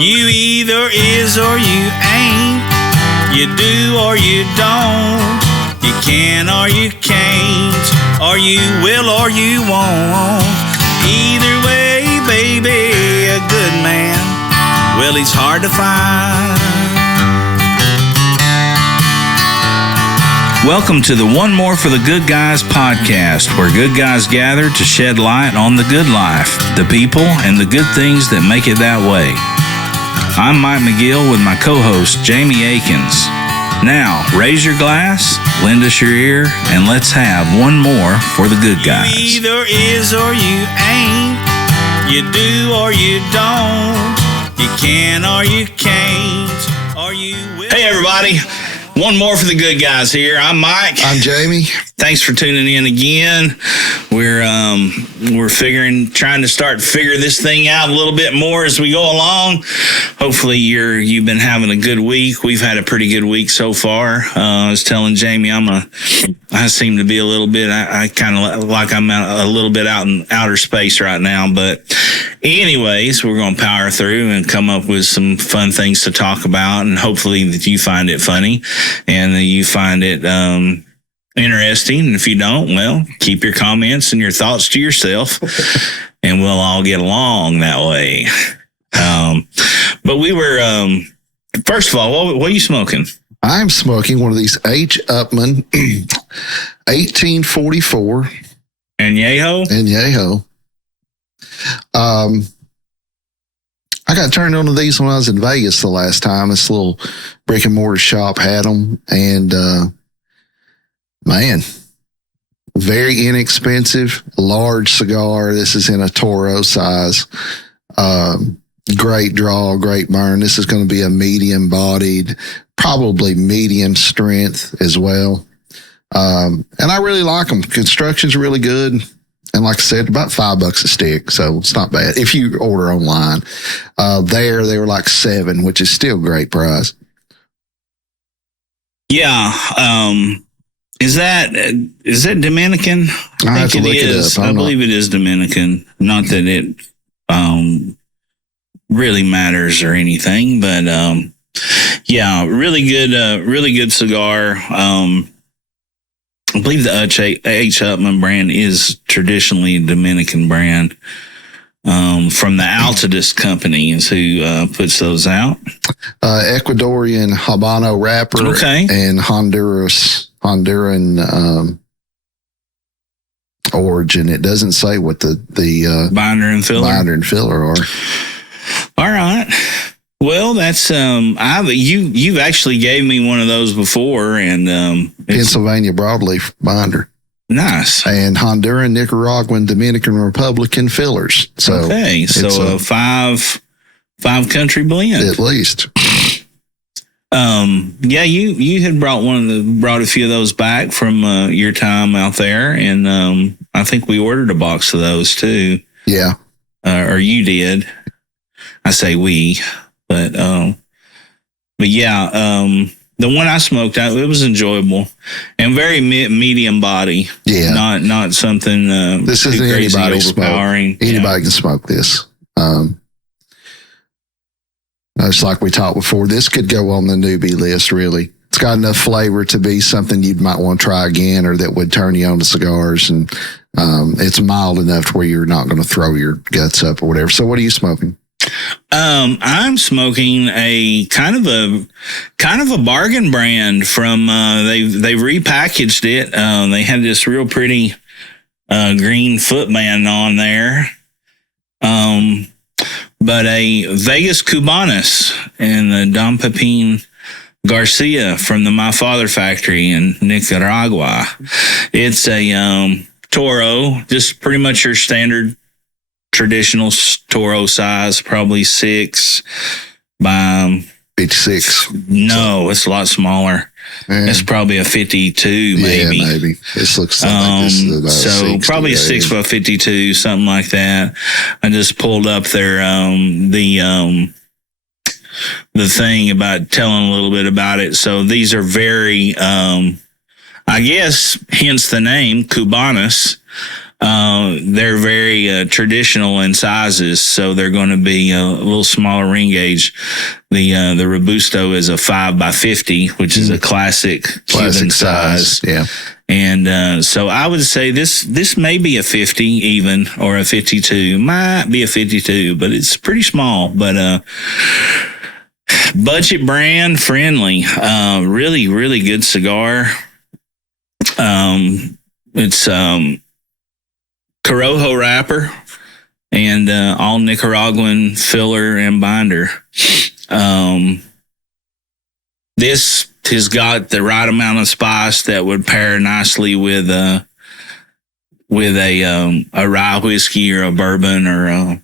You either is or you ain't. You do or you don't. You can or you can't. Or you will or you won't. Either way, baby, a good man, well, he's hard to find. Welcome to the One More for the Good Guys podcast, where good guys gather to shed light on the good life, the people, and the good things that make it that way. I'm Mike McGill with my co-host, Jamie Akins. Now, raise your glass, lend us your ear, and let's have one more for the good guys. You either is or you ain't. You do or you don't. You can or you can't. Or you will. Hey, everybody. One more for the good guys here. I'm Mike. I'm Jamie. Thanks for tuning in again. We're trying to figure this thing out a little bit more as we go along. Hopefully you've been having a good week. We've had a pretty good week so far. I was telling Jamie I seem to be a little bit, I kind of like I'm a little bit out in outer space right now, but anyways, we're going to power through and come up with some fun things to talk about, and hopefully that you find it funny and that you find it interesting. And if you don't, well, keep your comments and your thoughts to yourself and we'll all get along that way. But we were, first of all, what are you smoking? I'm smoking one of these H. Upmann 1844. Añejo? I got turned on to these when I was in Vegas the last time. This little brick and mortar shop had them, and man, very inexpensive, large cigar. This is in a Toro size. Great draw, great burn. This is going to be a medium bodied, probably medium strength as well. And I really like them. Construction's really good. And like I said, about $5 a stick. So it's not bad. If you order online, they were like $7, which is still a great price. Yeah. Is that Dominican? I have to look it up. I believe it is Dominican. Not that it really matters or anything, but yeah, really good cigar. I believe the H. Upmann brand is traditionally a Dominican brand. From the Altadis company is who puts those out. Ecuadorian Habano wrapper. Okay. And Honduran origin. It doesn't say what the binder and filler are. All right. Well, that's you've actually gave me one of those before, and Pennsylvania broadleaf binder. Nice. And Honduran, Nicaraguan, Dominican Republican fillers. So okay, so a five country blend at least. Yeah, you had brought a few of those back from your time out there, and I think we ordered a box of those too. Yeah, or you did. I say we, but yeah, the one I smoked, it was enjoyable and very medium body. Yeah, not something this isn't crazy anybody overpowering. Anybody can smoke this. It's like we talked before. This could go on the newbie list. Really, it's got enough flavor to be something you might want to try again, or that would turn you on to cigars. And it's mild enough to where you're not going to throw your guts up or whatever. So, what are you smoking? I'm smoking a kind of a bargain brand from they repackaged it. They had this real pretty green footband on there. But a Vegas Cubanos and the Don Pepin Garcia from the My Father factory in Nicaragua. It's a Toro, just pretty much your standard traditional Toro size, probably 6 by 56. No, it's a lot smaller. Man. It's probably a 52, maybe. Yeah, maybe. This looks like this is about so probably a 6 by 52, something like that. I just pulled up their the thing about telling a little bit about it. So these are very, I guess, hence the name Cubanos. They're very traditional in sizes, so they're going to be a little smaller ring gauge. The Robusto is a 5x50, which is a classic Cuban size. Yeah. And so I would say this may be a 50 even, or a 52. Might be a 52, but it's pretty small. But budget brand friendly. Really, really good cigar. It's Corojo wrapper and all Nicaraguan filler and binder. This has got the right amount of spice that would pair nicely with a rye whiskey or a bourbon or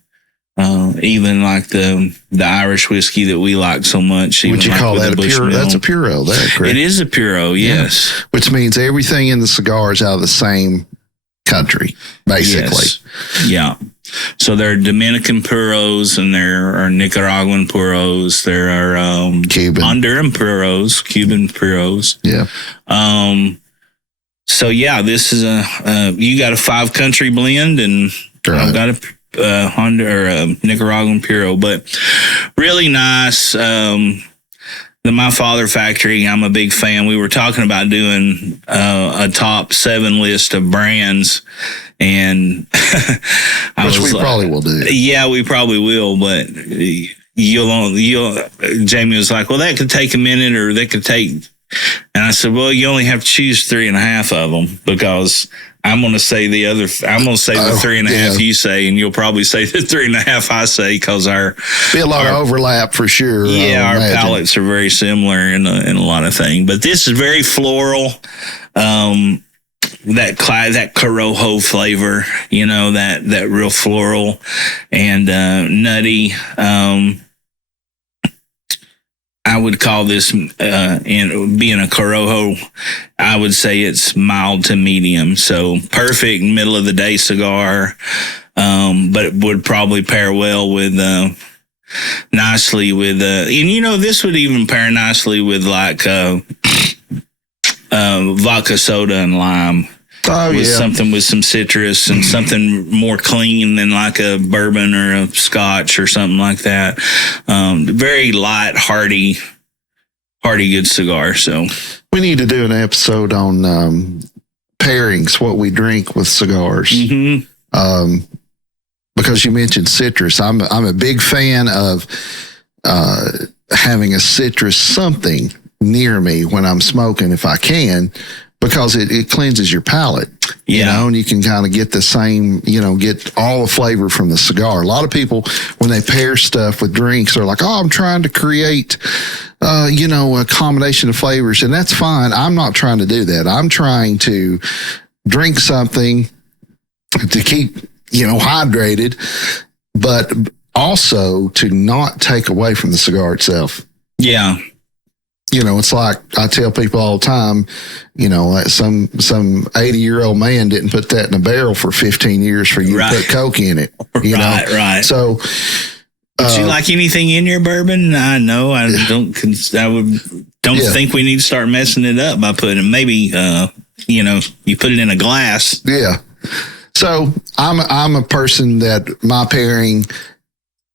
even like the Irish whiskey that we like so much. Would you call that a pure? That's a Puro, that correct? It is a Puro, yes. Yeah. Which means everything in the cigar is out of the same country, basically. Yes. Yeah. So there are Dominican Puros and there are Nicaraguan Puros. There are Cuban. Honduran Puros, Cuban Puros. Yeah. So yeah, this is you got a 5-country blend, and Right. I've got a Honda or a Nicaraguan Puro, but really nice. The My Father Factory, I'm a big fan. We were talking about doing a top 7 list of brands, and which we probably will do. Yeah, we probably will, but Jamie was like, well, that could take a minute, or that could take, and I said, well, you only have to choose 3.5 of them, because I'm going to say the 3.5 you say, and you'll probably say the 3.5 I say, because be a lot of overlap for sure. Yeah, our palates are very similar in a lot of things, but this is very floral. That Corojo flavor, that real floral and nutty. I would call this, in being a Corojo, I would say it's mild to medium. So perfect middle of the day cigar, but it would probably pair well with, nicely with, and this would even pair nicely with like, vodka soda and lime. Oh, with yeah. something with some citrus and something more clean than like a bourbon or a scotch or something like that. Very light, hearty good cigar. So we need to do an episode on pairings, what we drink with cigars. Mm-hmm. Because you mentioned citrus, I'm a big fan of having a citrus something near me when I'm smoking, if I can, because it cleanses your palate, and you can kind of get the same, get all the flavor from the cigar. A lot of people, when they pair stuff with drinks, are like, oh, I'm trying to create, a combination of flavors, and that's fine. I'm not trying to do that. I'm trying to drink something to keep, hydrated, but also to not take away from the cigar itself. Yeah. It's like I tell people all the time, some 80-year-old man didn't put that in a barrel for 15 years for you to put Coke in it. Right. So, would you like anything in your bourbon? I know I don't think we need to start messing it up by putting maybe you put it in a glass. Yeah. So I'm a person that my pairing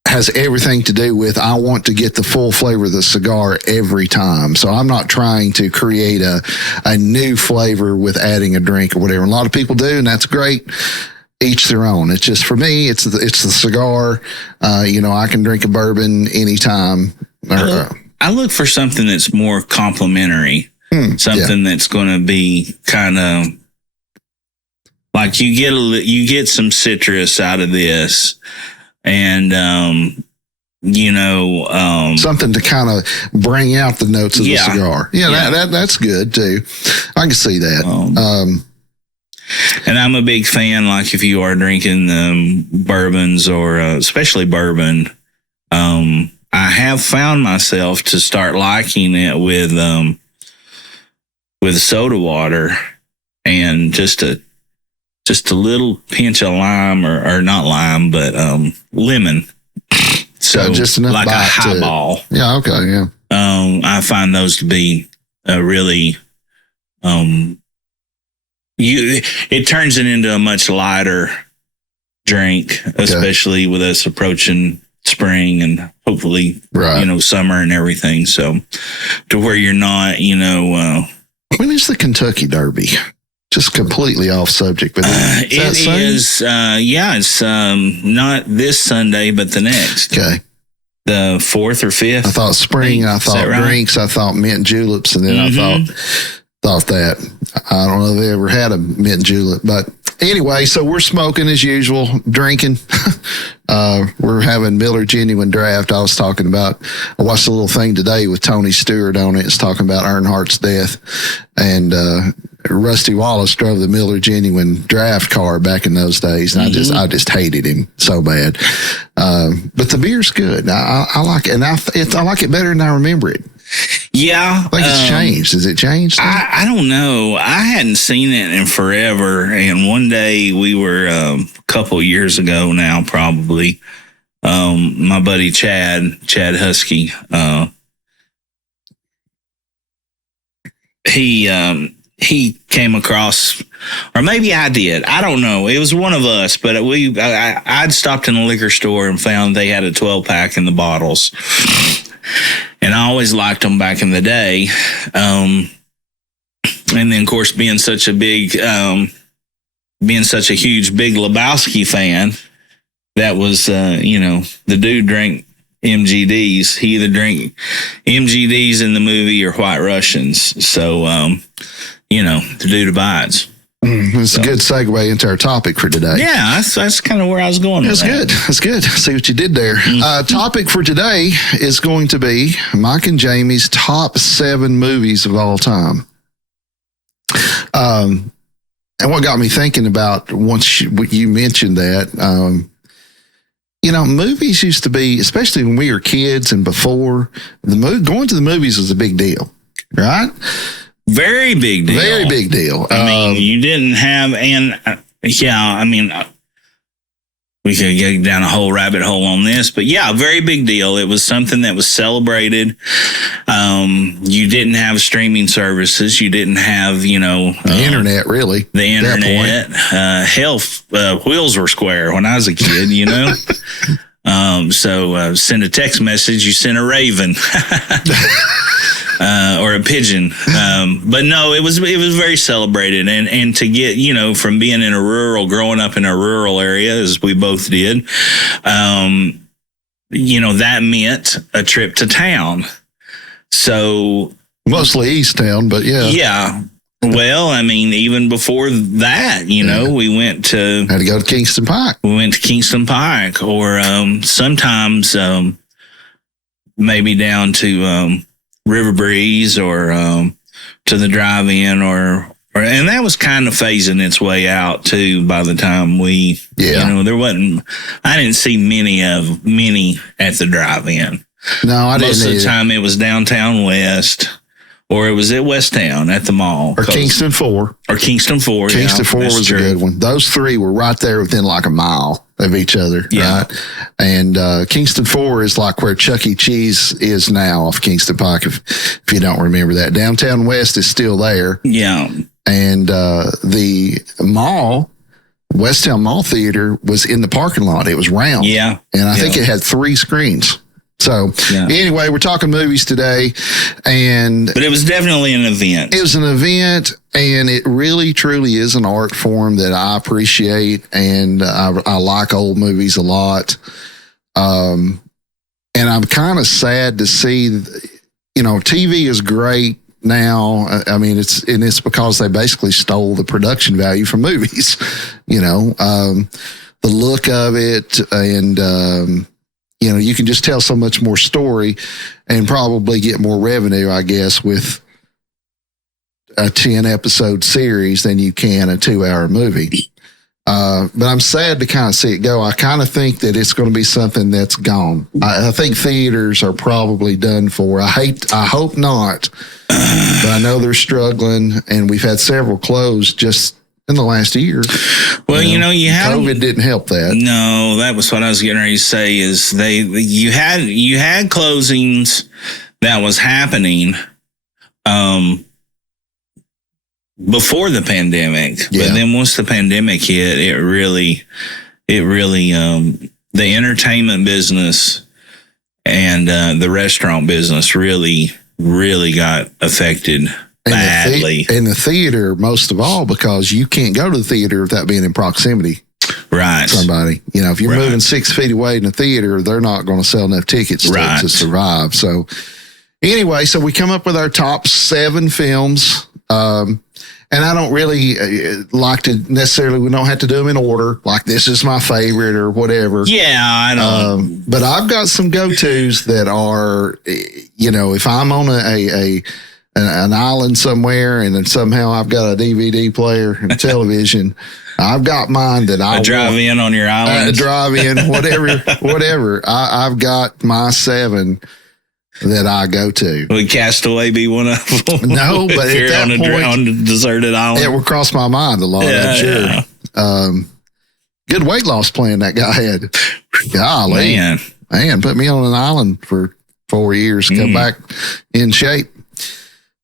has everything to do with, I want to get the full flavor of the cigar every time. So I'm not trying to create a new flavor with adding a drink or whatever. And a lot of people do, and that's great. Each their own. It's just, for me, it's the cigar. I can drink a bourbon anytime. I look for something that's more complimentary. Something that's going to be kind of like you get some citrus out of this. And, something to kind of bring out the notes of the cigar. Yeah. That's good too. I can see that. And I'm a big fan, like if you are drinking bourbons or especially bourbon, I have found myself to start liking it with soda water and just a little pinch of lime or not lime, but lemon. So just enough like a highball. Yeah. Okay. Yeah. I find those to be really it turns it into a much lighter drink, especially with us approaching spring and hopefully, summer and everything. So to where you're not, when is the Kentucky Derby? Just completely off subject, but it's not this Sunday, but the next. Okay. The 4th or 5th. I thought spring, I thought drinks, I thought mint juleps, and then I thought that. I don't know if they ever had a mint julep, but anyway, so we're smoking as usual, drinking. We're having Miller Genuine Draft. I was talking about, I watched a little thing today with Tony Stewart on it. It's talking about Earnhardt's death. And Rusty Wallace drove the Miller Genuine Draft car back in those days. And I just hated him so bad. But the beer's good. I like it. And I like it better than I remember it. Yeah. I think it's changed. Has it changed? I don't know. I hadn't seen it in forever. And one day we were a couple years ago now, probably. My buddy Chad Husky, he came across, or maybe I did. I don't know. It was one of us, but I'd stopped in a liquor store and found they had a 12-pack in the bottles. And I always liked them back in the day. And then, of course, being such a huge Big Lebowski fan, that was, the dude drank MGDs. He either drank MGDs in the movie or White Russians. So, the dude abides. It's a good segue into our topic for today. Yeah, that's kind of where I was going. That's good. That's good. See what you did there. Topic for today is going to be Mike and Jamie's top 7 movies of all time. And what got me thinking about once you mentioned that, movies used to be, especially when we were kids and before, going to the movies was a big deal, right? Very big deal. Very big deal. I mean, you didn't have, we could go down a whole rabbit hole on this, but yeah, very big deal. It was something that was celebrated. You didn't have streaming services. You didn't have, the internet, really. The internet. Wheels were square when I was a kid, So send a text message, you sent a raven. Or a pigeon. But no, it was very celebrated. And to get, from being growing up in a rural area, as we both did, that meant a trip to town. So mostly East Town, but yeah. Yeah. Well, even before that, we had to go to Kingston Pike. We went to Kingston Pike, or sometimes maybe down to River Breeze, or to the drive-in, or and that was kind of phasing its way out too. By the time there wasn't, I didn't see many at the drive-in. No, I didn't. Most of the time it was downtown West, or it was at West Town at the mall, or Kingston 4. Kingston 4 was a good one. Those 3 were right there within like a mile of each other, right? And Kingston 4 is like where Chuck E. Cheese is now off Kingston Pike, if you don't remember that. Downtown West is still there. Yeah. And the mall, West Town Mall Theater, was in the parking lot. It was round. Yeah. And I think it had 3 screens. So anyway, we're talking movies today, but it was definitely an event. It was an event, and it really, truly is an art form that I appreciate, and I like old movies a lot. And I'm kind of sad to see, TV is great now. It's because they basically stole the production value from movies. The look of it, and you can just tell so much more story and probably get more revenue, I guess, with a 10-episode series than you can a 2-hour movie. But I'm sad to kind of see it go. I kind of think that it's going to be something that's gone. I think theaters are probably done for. I hope not, but I know they're struggling, and we've had several close just in the last year. Well, you had COVID didn't help that. No, that was what I was getting ready to say. Is you had closings that was happening, before the pandemic. Yeah. But then once the pandemic hit, it really, the entertainment business and the restaurant business really got affected badly. In the theater, most of all, because you can't go to the theater without being in proximity. Right. Somebody, if you're moving 6 feet away in the theater, they're not going to sell enough tickets to survive. So anyway, so we come up with our top 7 films. And I don't really like to necessarily, we don't have to do them in order. Like this is my favorite or whatever. Yeah, I don't. But I've got some go-tos that are, if I'm on an island somewhere and then somehow I've got a DVD player and a television, I've got mine that I drive in on your island. Drive in, whatever. I've got my 7 that I go to. Would Castaway be one of them? No, but if at you're that point, on a deserted island, it would cross my mind a lot. I'm sure. Yeah. Good weight loss plan that guy had. Golly, man, put me on an island for 4 years. Come back in shape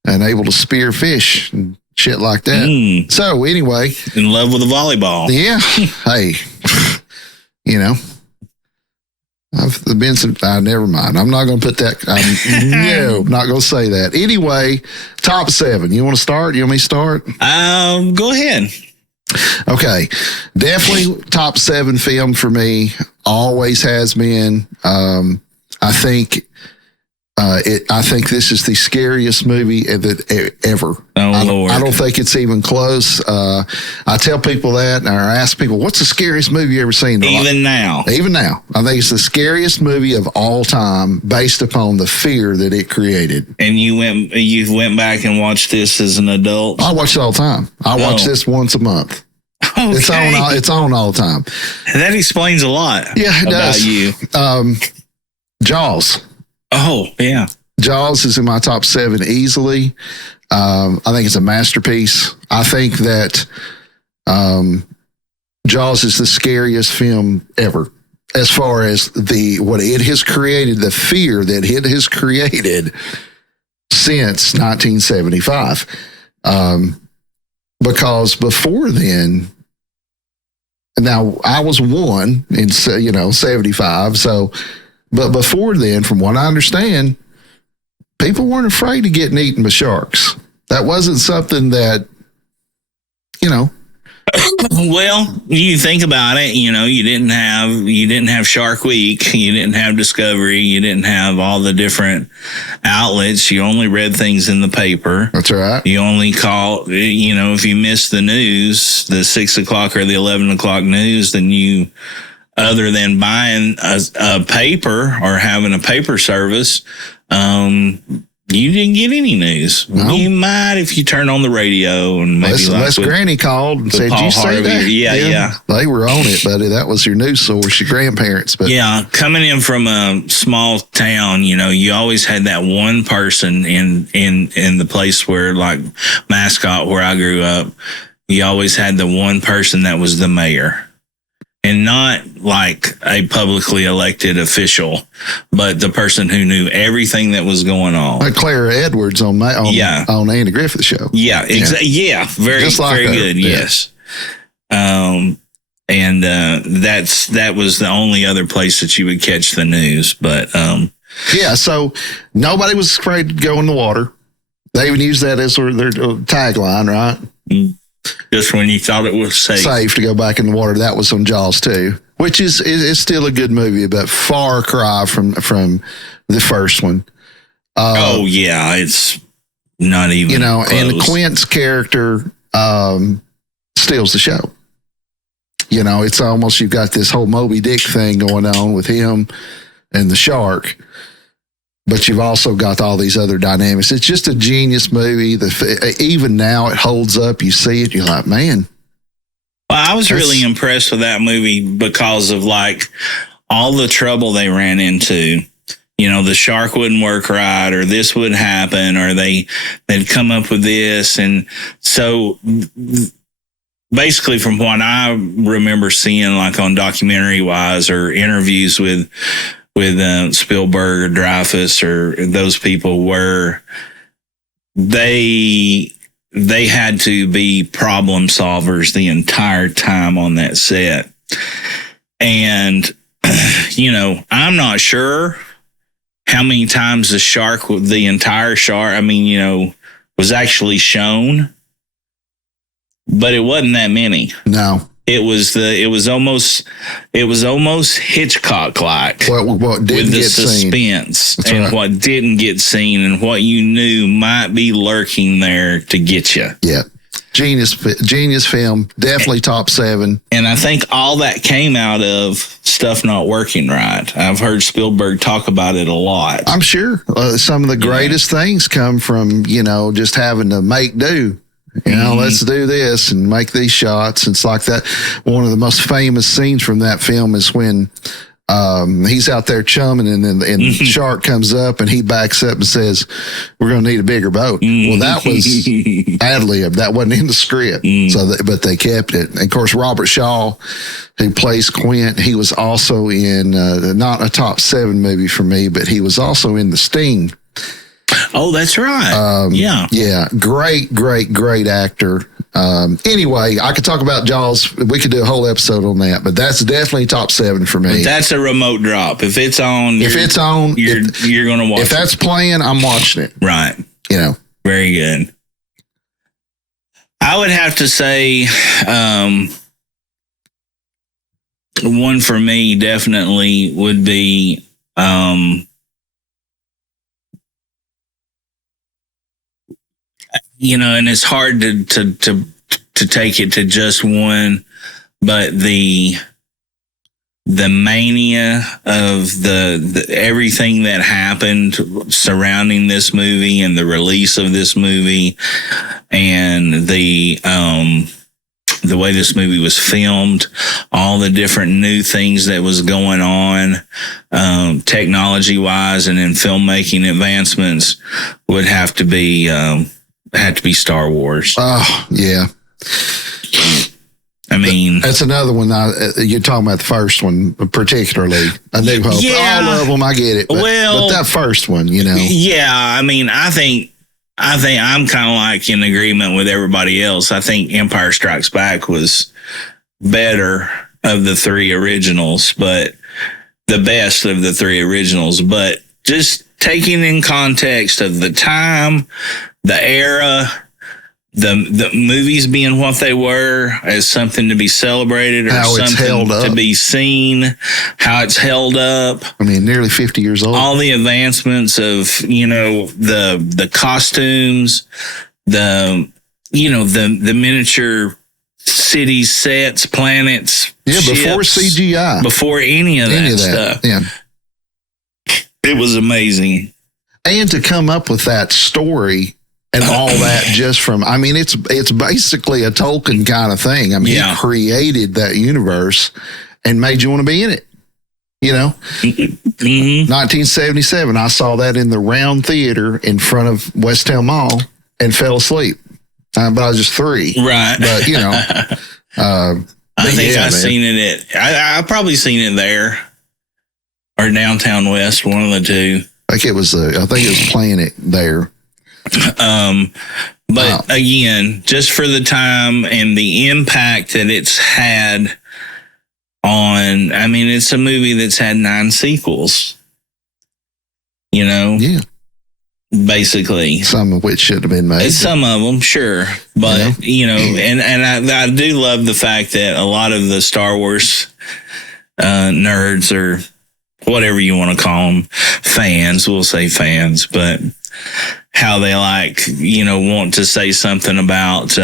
and able to spear fish and shit like that. So anyway, in love with the volleyball. Yeah. Hey, I've been some, never mind. I'm not going to put that. No, not going to say that. Anyway, top 7. You want to start? You want me to start? Go ahead. Okay. Definitely top 7 film for me. Always has been. I think this is the scariest movie ever. Oh, Lord. I don't think it's even close. I tell people that, or I ask people, what's the scariest movie you ever seen? Even now. I think it's the scariest movie of all time based upon the fear that it created. And you went back and watched this as an adult? I watch it all the time. I watch this once a month. Okay. It's on all the time. That explains a lot. Yeah, it about does. You. Jaws. Oh, yeah. Jaws is in my top 7 easily. I think it's a masterpiece. I think that Jaws is the scariest film ever as far as what it has created, the fear that it has created since 1975. Because before then, now I was 1 in 75. So, but before then, from what I understand, people weren't afraid of getting eaten by sharks. That wasn't something that, Well, you think about it, you didn't have Shark Week, you didn't have Discovery, you didn't have all the different outlets. You only read things in the paper. That's right. You only call, if you missed the news, the 6 o'clock or the 11 o'clock news, then you, other than buying a paper or having a paper service, you didn't get any news. No. You might if you turn on the radio and maybe unless Granny called and said, "Did you say that?" Yeah. They were on it, buddy. That was your news source, your grandparents. But yeah, coming in from a small town, you always had that one person in the place where, like Mascot, where I grew up. You always had the one person that was the mayor. And not like a publicly elected official, but the person who knew everything that was going on. Like Clara Edwards on Andy Griffith Show. Yeah, exactly. Yeah, very good. Yeah. Yes. And that was the only other place that you would catch the news. But yeah, so nobody was afraid to go in the water. They even used that as their tagline, right? Mm. Just when you thought it was safe to go back in the water. That was on Jaws too, which is still a good movie, but far cry from the first one. Oh yeah, it's not even close. And Quint's character steals the show. It's almost, you've got this whole Moby Dick thing going on with him and the shark. But you've also got all these other dynamics. It's just a genius movie. Even now, it holds up. You see it, you're like, man. Well, I was really impressed with that movie because of all the trouble they ran into. The shark wouldn't work right, or this would happen, or they'd come up with this. And so basically, from what I remember seeing, like on documentary wise or interviews with Spielberg or Dreyfuss or those people, were they they had to be problem solvers the entire time on that set. And, I'm not sure how many times the entire shark, was actually shown, but it wasn't that many. No. It was almost Hitchcock-like. What didn't with the get suspense seen. and right. what didn't get seen and what you knew might be lurking there to get you. Yeah. Genius film. Definitely top 7. And I think all that came out of stuff not working right. I've heard Spielberg talk about it a lot. I'm sure some of the greatest things come from, just having to make do. Let's do this and make these shots. It's like that. One of the most famous scenes from that film is when he's out there chumming and the shark comes up and he backs up and says, "We're going to need a bigger boat." Well, that was ad lib. That wasn't in the script. But they kept it. And of course, Robert Shaw, who plays Quint, he was also in not a top 7 movie for me, but he was also in The Sting. Oh, that's right. Yeah. Great actor. Anyway, I could talk about Jaws. We could do a whole episode on that, but that's definitely top 7 for me. But that's a remote drop. If it's on, you're going to watch it. If that's playing, I'm watching it. Right. Very good. I would have to say, one for me definitely would be, and it's hard to take it to just one, but the mania of the everything that happened surrounding this movie and the release of this movie and the way this movie was filmed, all the different new things that was going on, technology wise and in filmmaking advancements would have to be Star Wars. Oh, yeah. That's another one. You're talking about the first one, particularly. A New Hope. Yeah. All of them, I get it. But that first one, Yeah, I think I'm kind of like in agreement with everybody else. I think Empire Strikes Back was better of the 3 originals, but the best of the 3 originals. But just taking in context of the time, the era, the movies being what they were as something to be celebrated or how something to be seen, how it's held up. Nearly 50 years old. All the advancements of, the costumes, the miniature cities, sets, planets. Yeah, ships, before CGI. Before any of that stuff. Yeah. It was amazing. And to come up with that story and all that just from, it's basically a Tolkien kind of thing. He created that universe and made you want to be in it. 1977, I saw that in the Round Theater in front of Westtown Mall and fell asleep. But I was just 3. Right. But, I think I've seen it I've probably seen it there or Downtown West, one of the two. I think it was playing it there. But again, just for the time and the impact that it's had on, it's a movie that's had 9 sequels, Yeah. Basically. Some of which should have been made. Some of them, sure. But, and I do love the fact that a lot of the Star Wars nerds or whatever you want to call them, fans, we'll say fans, but how they want to say something about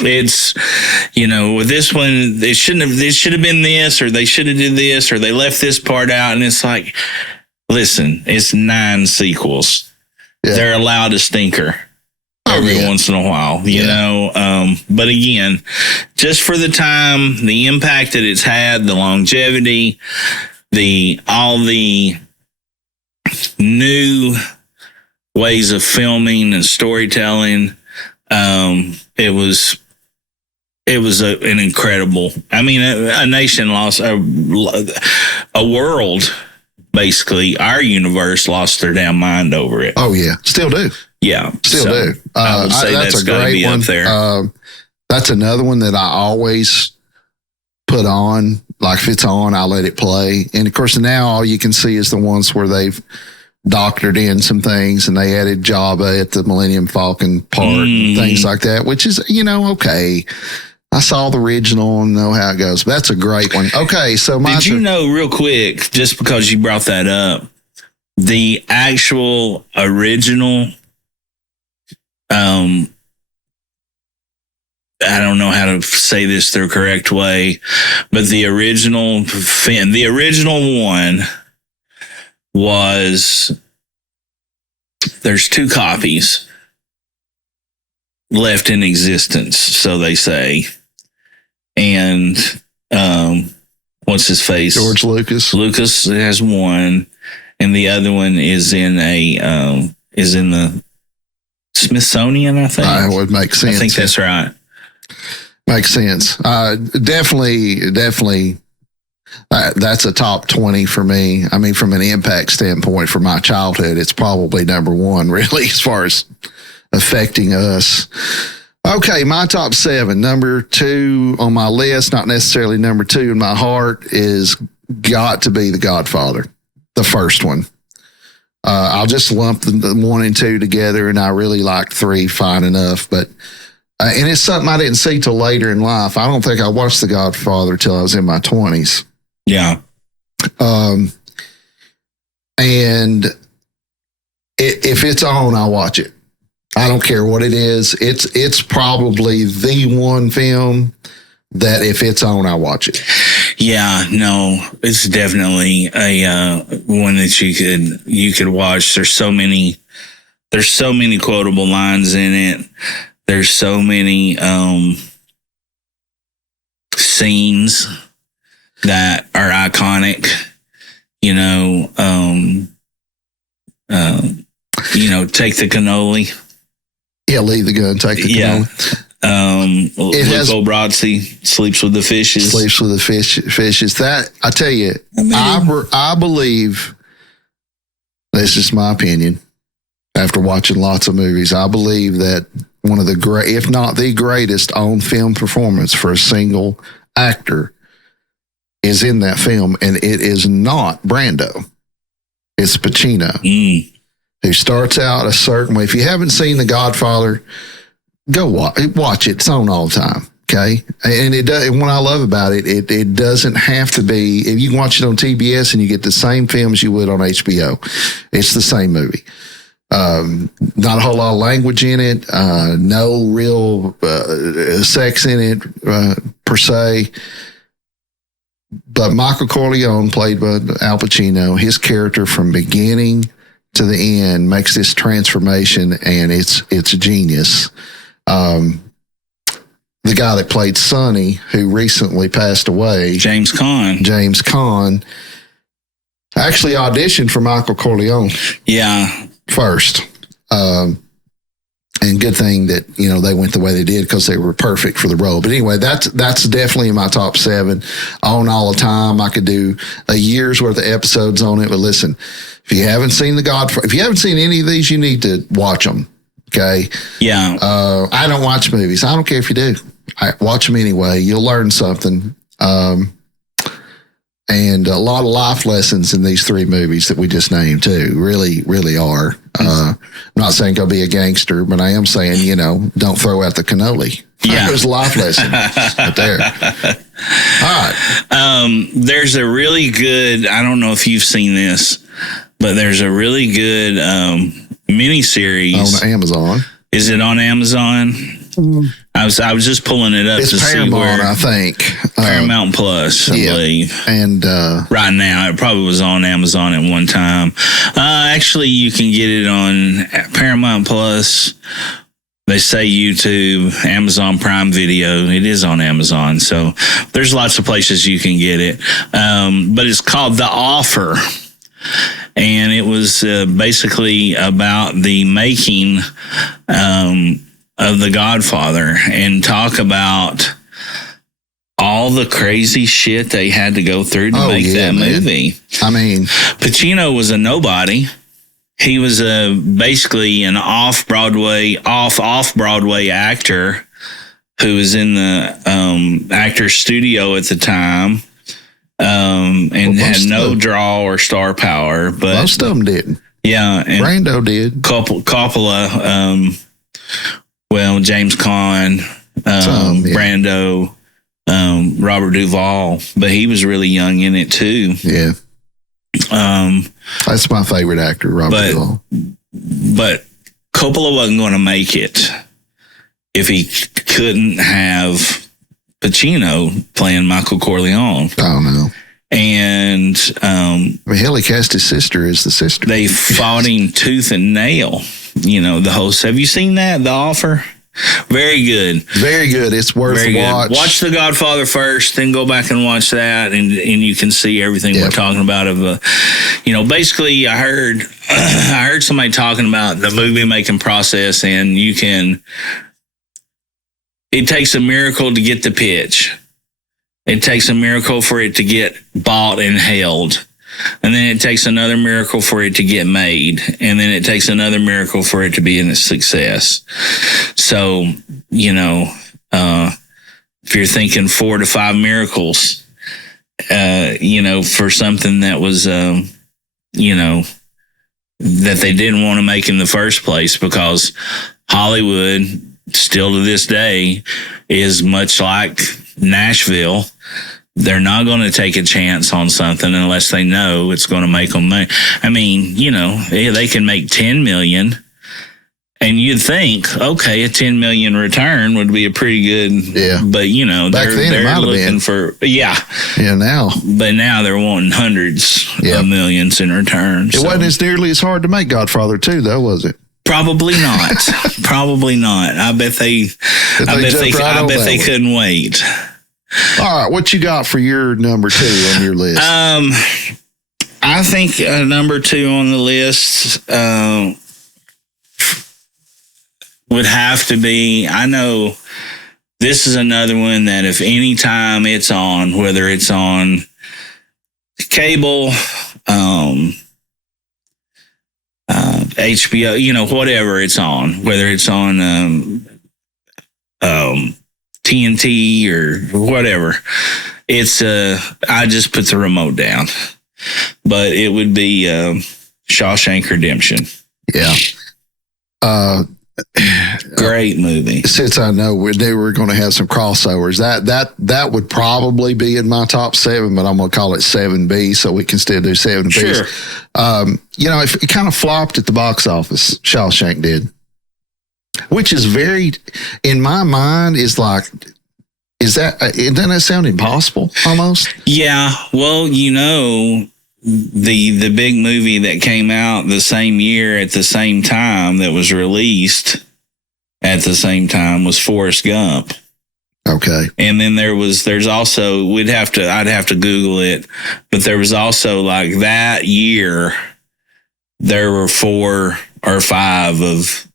it's with this one it should have been this, or they should have did this, or they left this part out, and it's like, listen, it's 9 sequels. They're allowed a stinker every once in a while, you know. But again, just for the time, the impact that it's had, the longevity, all the new ways of filming and storytelling, it was an incredible. A nation lost a world. Basically, our universe lost their damn mind over it. Oh yeah, still do. Yeah. Still do. I would say that's a gotta great be one. up there. That's another one that I always put on. Like if it's on, I let it play. And of course, now all you can see is the ones where they've doctored in some things and they added Jabba at the Millennium Falcon part and things like that, which is, okay. I saw the original and know how it goes. But that's a great one. Okay, so Did you know, real quick, just because you brought that up, the actual original, I don't know how to say this the correct way, but the original one was, there's 2 copies left in existence, so they say. And what's his face? George Lucas. Lucas has one, and the other one is in the Smithsonian, I think. That would make sense. I think that's right. Makes sense. Definitely. That's a top 20 for me. I mean, from an impact standpoint for my childhood, it's probably number 1, really, as far as affecting us. Okay, my top 7. Number 2 on my list, not necessarily number 2 in my heart, is got to be The Godfather, the first one. I'll just lump the 1 and 2 together, and I really like 3 fine enough. But and it's something I didn't see till later in life. I don't think I watched The Godfather till I was in my 20s. Yeah. And if it's on, I'll watch it. I don't care what it is. It's probably the one film that if it's on, I watch it. Yeah, no, it's definitely a one that you could watch. There's so many quotable lines in it. There's so many scenes that are iconic. Take the cannoli. Yeah, leave the gun, take the cannoli. Luke O'Brotzy sleeps with the fishes. Sleeps with the fishes. That, I tell you, I believe, this is my opinion, after watching lots of movies, I believe that one of the great, if not the greatest on film performance for a single actor is in that film, and it is not Brando. It's Pacino. Who starts out a certain way. If you haven't seen The Godfather, go watch it. It's on all the time. Okay. And it does, and what I love about it, it doesn't have to be, if you can watch it on TBS and you get the same film as you would on HBO, it's the same movie. Not a whole lot of language in it. No real sex in it per se. But Michael Corleone, played by Al Pacino, his character from beginning to the end makes this transformation, and it's genius. The guy that played Sonny, who recently passed away, James Caan, actually auditioned for Michael Corleone. Yeah, first. And good thing that, they went the way they did, because they were perfect for the role. But anyway, that's definitely in my top 7 on all the time. I could do a year's worth of episodes on it. But listen, if you haven't seen The Godfather, if you haven't seen any of these, you need to watch them. Okay. Yeah. I don't watch movies. I don't care if you do. I watch them anyway. You'll learn something. And a lot of life lessons in these 3 movies that we just named too. Really, really are. I'm not saying go be a gangster, but I am saying, don't throw out the cannoli. Yeah. There's a life lesson right there. All right. There's a really good, I don't know if you've seen this, but there's a really good miniseries on Amazon. Is it on Amazon? I was just pulling it up. It's to Paramount, see where, I think. Paramount Plus, I believe. And right now, it probably was on Amazon at one time. Actually, you can get it on Paramount Plus. They say YouTube, Amazon Prime Video. It is on Amazon, so there's lots of places you can get it. But it's called The Offer. And it was basically about the making of The Godfather, and talk about all the crazy shit they had to go through to make that movie. I mean, Pacino was a nobody. he was basically an off Broadway actor who was in the actor's studio at the time, and had no draw or star power. But most of them didn't. Yeah, and Brando did. Coppola, James Caan, Brando, Robert Duvall, but he was really young in it too. Yeah. That's my favorite actor, Robert Duvall. But Coppola wasn't going to make it if he couldn't have Pacino playing Michael Corleone. Oh, no. And hell, he cast his sister as the sister. They fought him tooth and nail. The whole. Have you seen that? The Offer? Very good. Very good. It's worth a watch. Watch The Godfather first, then go back and watch that, and you can see everything we're talking about. Basically, I heard somebody talking about the movie making process, and it takes a miracle to get the pitch. It takes a miracle for it to get bought and held. And then it takes another miracle for it to get made. And then it takes another miracle for it to be a success. So, if you're thinking 4 to 5 miracles, for something that was, that they didn't want to make in the first place, because Hollywood, still to this day, is much like Nashville. They're not going to take a chance on something unless they know it's going to make them money. I mean, they can make $10 million, and you'd think, okay, a $10 million return would be a pretty good. Yeah. But they're looking for now. But now they're wanting hundreds of millions in return. It wasn't as nearly as hard to make Godfather 2, though, was it? Probably not. Probably not. I bet they couldn't wait. All right, what you got for your number 2 on your list? I think number 2 on the list would have to be. I know this is another one that if any time it's on, whether it's on cable, HBO, whatever it's on, whether it's on TNT or whatever, it's I just put the remote down. But it would be Shawshank Redemption. Yeah. Great movie. Since I know we were going to have some crossovers, that would probably be in my top 7, but I'm going to call it 7B so we can still do 7B. Sure. It kind of flopped at the box office. Shawshank did. Which is very, in my mind, doesn't that sound impossible almost? Yeah. Well, the big movie that came out the same year at the same time that was released at the same time was Forrest Gump. Okay. And then there's also, I'd have to Google it, but there was also like that year, there were 4 or 5 of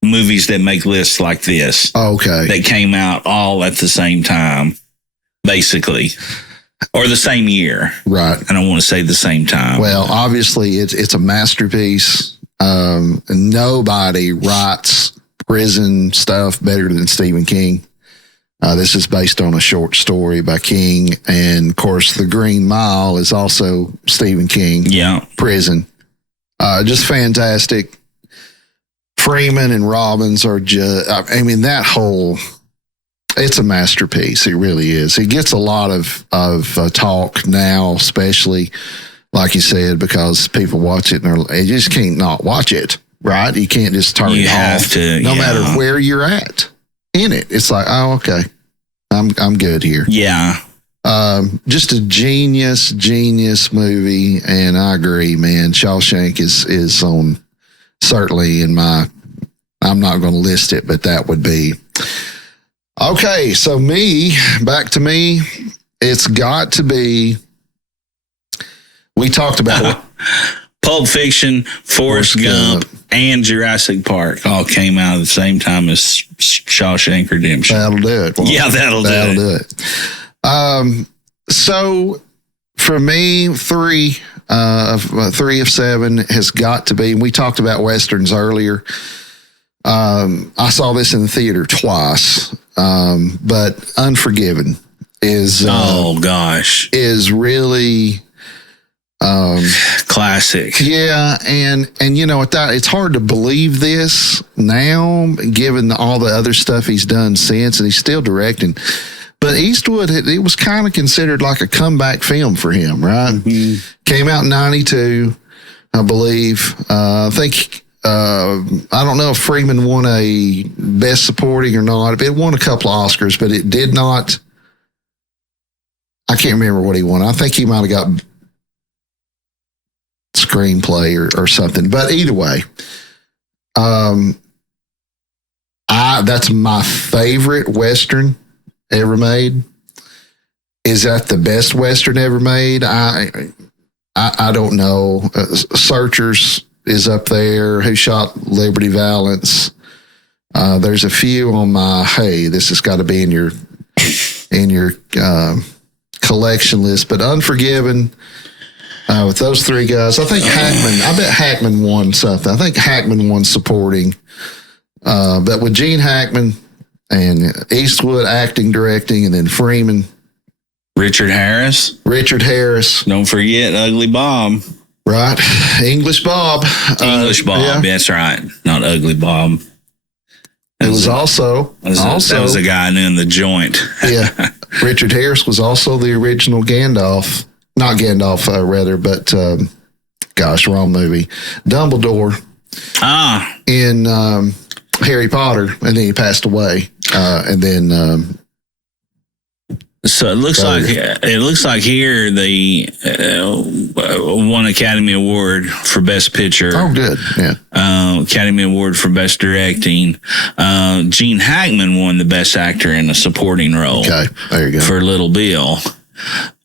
movies that make lists like this. Okay. That came out all at the same time, basically. Or the same year. Right. I don't want to say the same time. Well, obviously it's a masterpiece. Nobody writes prison stuff better than Stephen King. This is based on a short story by King. And of course, The Green Mile is also Stephen King. Yeah. Prison. Just fantastic. Freeman and Robbins are just, it's a masterpiece. It really is. It gets a lot of talk now, especially like you said, because people watch it and you just can't not watch it, right? You can't just turn it off. No matter where you're at in it. It's like, oh, okay, I'm good here. Yeah. Just a genius movie. And I agree, man. Shawshank is on, certainly in I'm not going to list it, but that would be. Okay, so back to me, it's got to be, we talked about Pulp Fiction, Forrest Gump, and Jurassic Park all came out at the same time as Shawshank Redemption. That'll do it. That'll do it. So For me, three of seven has got to be. And we talked about westerns earlier. I saw this in the theater twice, but Unforgiven is oh gosh, is really classic. Yeah, and it's hard to believe this now, given all the other stuff he's done since, and he's still directing. But Eastwood, it was kind of considered like a comeback film for him, right? Mm-hmm. Came out in '92, I believe. I think I don't know if Freeman won a Best Supporting or not. It won a couple of Oscars, but it did not. I can't remember what he won. I think he might have got screenplay or something. But either way, that's my favorite Western ever made. Is that the best Western ever made? I don't know. Searchers is up there. Who Shot Liberty Valance? There's a few on my, hey, this has got to be in your collection list. But Unforgiven, with those three guys, I bet Hackman won something. I think Hackman won supporting. But with Gene Hackman and Eastwood acting, directing, and then Freeman. Richard Harris. Don't forget Ugly Bob. Right. English Bob. Yeah. That's right. Not Ugly Bob. That was a guy in The Joint. Yeah. Richard Harris was also the original Gandalf. Not Gandalf, rather, but, wrong movie. Dumbledore. In Harry Potter, and then he passed away. And then... So it looks like here they won Academy Award for Best Picture. Oh, good. Yeah. Academy Award for Best Directing. Gene Hackman won the Best Actor in a Supporting Role. Okay, there you go. For Little Bill.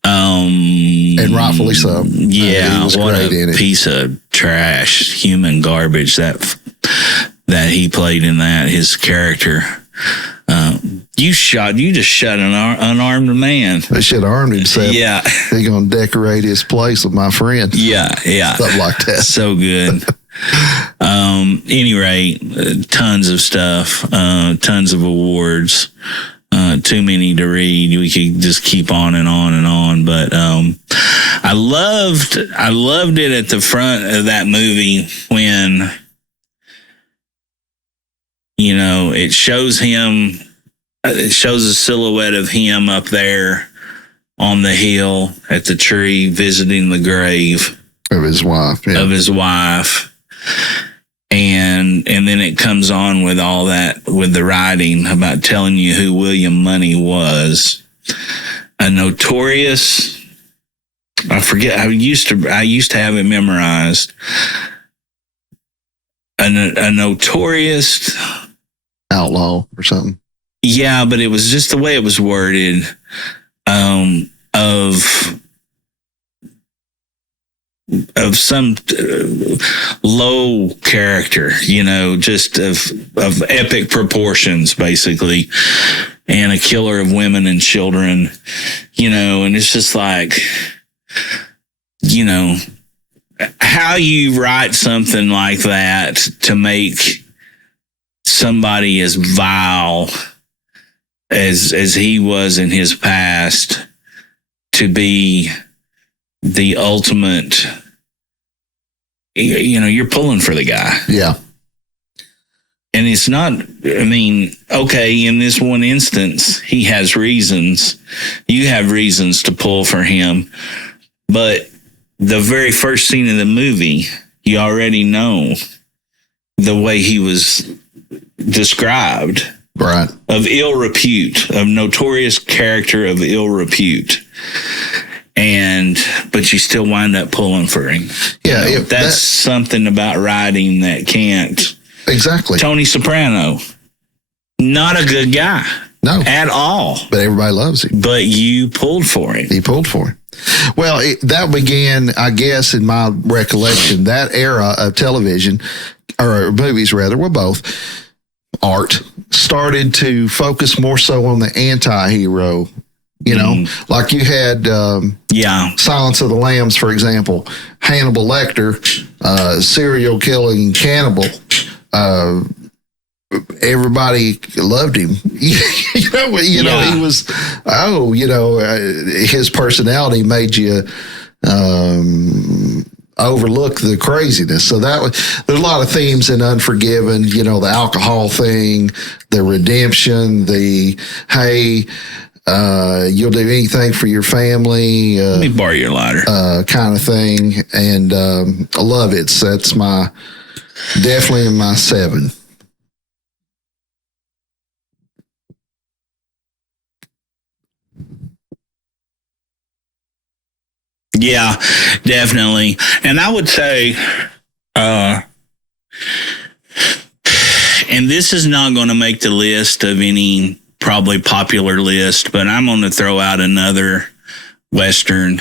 And rightfully so. Yeah, what a piece of trash, human garbage that he played in that, his character. You just shot an unarmed man. They should have armed himself. Yeah. They're going to decorate his place with my friend. Yeah. Stuff like that. So good. Any rate, tons of stuff, tons of awards, too many to read. We could just keep on and on and on. But I loved it at the front of that movie when, it shows him. It shows a silhouette of him up there on the hill at the tree visiting the grave of his wife. Yeah. And then it comes on with all that, with the writing about telling you who William Money was. A notorious, I forget, I used to have it memorized. A notorious outlaw or something. Yeah, but it was just the way it was worded, of some low character, just of epic proportions, basically, and a killer of women and children, and it's just like, how you write something like that to make somebody as vile as he was in his past to be the ultimate, you're pulling for the guy. Yeah. And it's not, okay, in this one instance, he has reasons. You have reasons to pull for him. But the very first scene of the movie, you already know the way he was described. Right. Of ill repute, of notorious character of ill repute. But you still wind up pulling for him. Yeah. That's something about writing that can't. Exactly. Tony Soprano, not a good guy. No. At all. But everybody loves him. But you pulled for him. He pulled for him. Well, that began, I guess, in my recollection, that era of television, or movies rather, well, both, art, started to focus more so on the anti-hero You know, like you had Silence of the Lambs, for example. Hannibal Lecter, serial killing cannibal. Everybody loved him. you know, he was, his personality made you overlook the craziness. So there's a lot of themes in Unforgiven, the alcohol thing, the redemption, you'll do anything for your family. Let me borrow your lighter. Kind of thing. And I love it. So that's definitely in my 7. Yeah, definitely. And I would say, and this is not going to make the list of any probably popular list, but I'm going to throw out another Western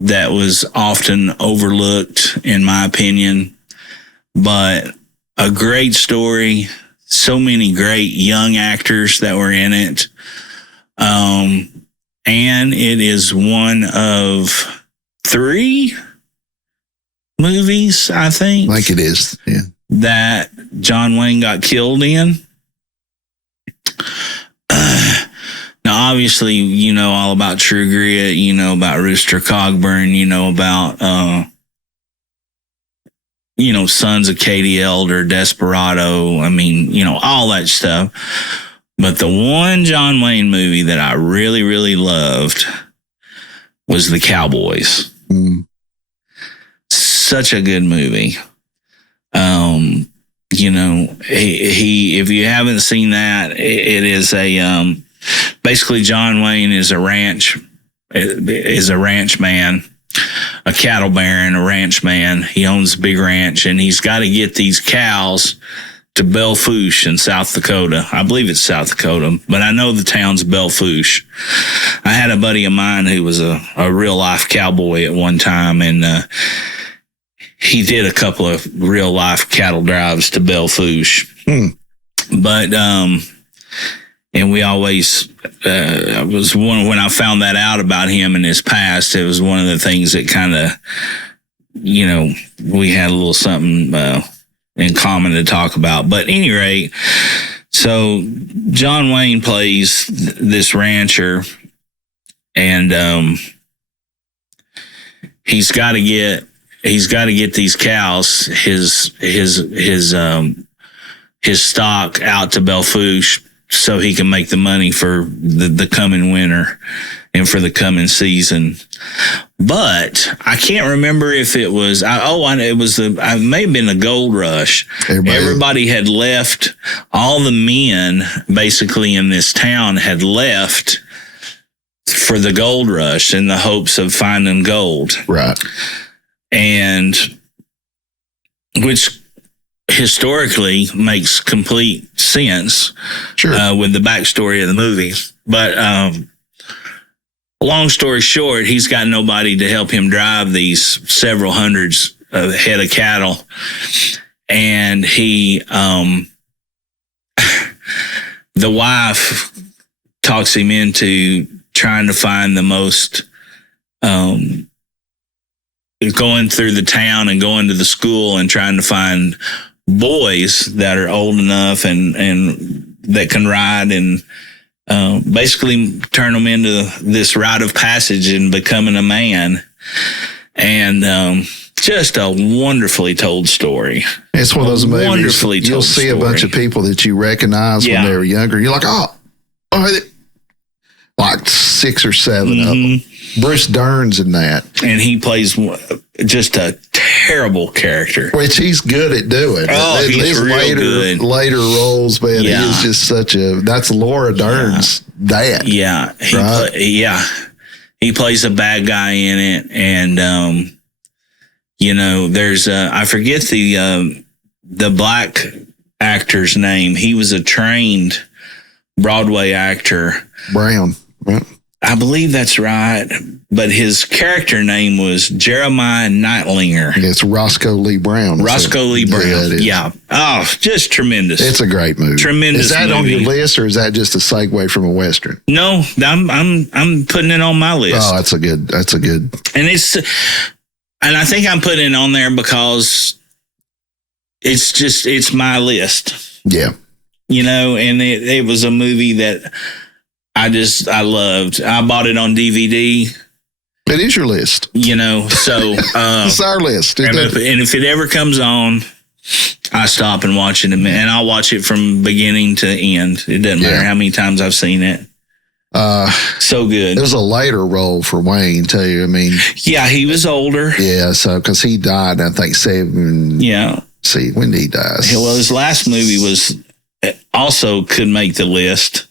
that was often overlooked, in my opinion, but a great story. So many great young actors that were in it. And it is one of 3 movies, I think. Like it is, yeah. That John Wayne got killed in. Now, obviously, you know all about True Grit, you know about Rooster Cogburn, you know about, Sons of Katie Elder, Desperado. I mean, all that stuff. But the one John Wayne movie that I really, really loved was The Cowboys. Such a good movie. If you haven't seen that, it is basically John Wayne is a ranch man, a cattle baron, a ranch man. He owns a big ranch, and he's got to get these cows to Belle Fourche in South Dakota. I believe it's South Dakota, but I know the town's Belle Fourche. I had a buddy of mine who was a real life cowboy at one time, and he did a couple of real life cattle drives to Belle Fourche. But and we always was when I found that out about him and his past, it was one of the things that kind of, we had a little something in common to talk about. But at any rate, so John Wayne plays this rancher, and he's got to get these cows, his stock out to Belle Fourche so he can make the money for the coming winter and for the coming season. But I can't remember if it was, it may have been the gold rush. Everybody had left. All the men basically in this town had left for the gold rush in the hopes of finding gold. Right. And which historically makes complete sense. Sure. With the backstory of the movie. But long story short, he's got nobody to help him drive these several hundreds of head of cattle. And he, the wife talks him into trying to find the most, going through the town and going to the school and trying to find boys that are old enough and that can ride, and basically turn them into this rite of passage and becoming a man. And just a wonderfully told story. It's one of those movies. Wonderfully told You'll see story. A bunch of people that you recognize when they were younger. You're like, like 6 or 7 of them. Bruce Dern's in that. And he plays just a terrible character. Which he's good at doing. Oh, he's real good. Later roles, man, he is just that's Laura Dern's dad. Yeah. He plays a bad guy in it. And, there's, I forget the black actor's name. He was a trained Broadway actor. Brown. Right. I believe that's right. But his character name was Jeremiah Nightlinger. It's Roscoe Lee Brown. Roscoe Lee Brown. Yeah. Oh, just tremendous. It's a great movie. Tremendous. Is that movie. on your list, or is that just a segue from a Western? No, I'm putting it on my list. Oh, that's a good. And I think I'm putting it on there because it's my list. Yeah. And it was a movie that I loved. I bought it on DVD. It is your list. So It's our list. And if it ever comes on, I stop and watch it, and I'll watch it from beginning to end. It doesn't matter how many times I've seen it. So good. It was a later role for Wayne too. I mean, yeah, he was older. Yeah, so because he died, I think 7. Yeah. See, when did he die? Well, his last movie also could make the list,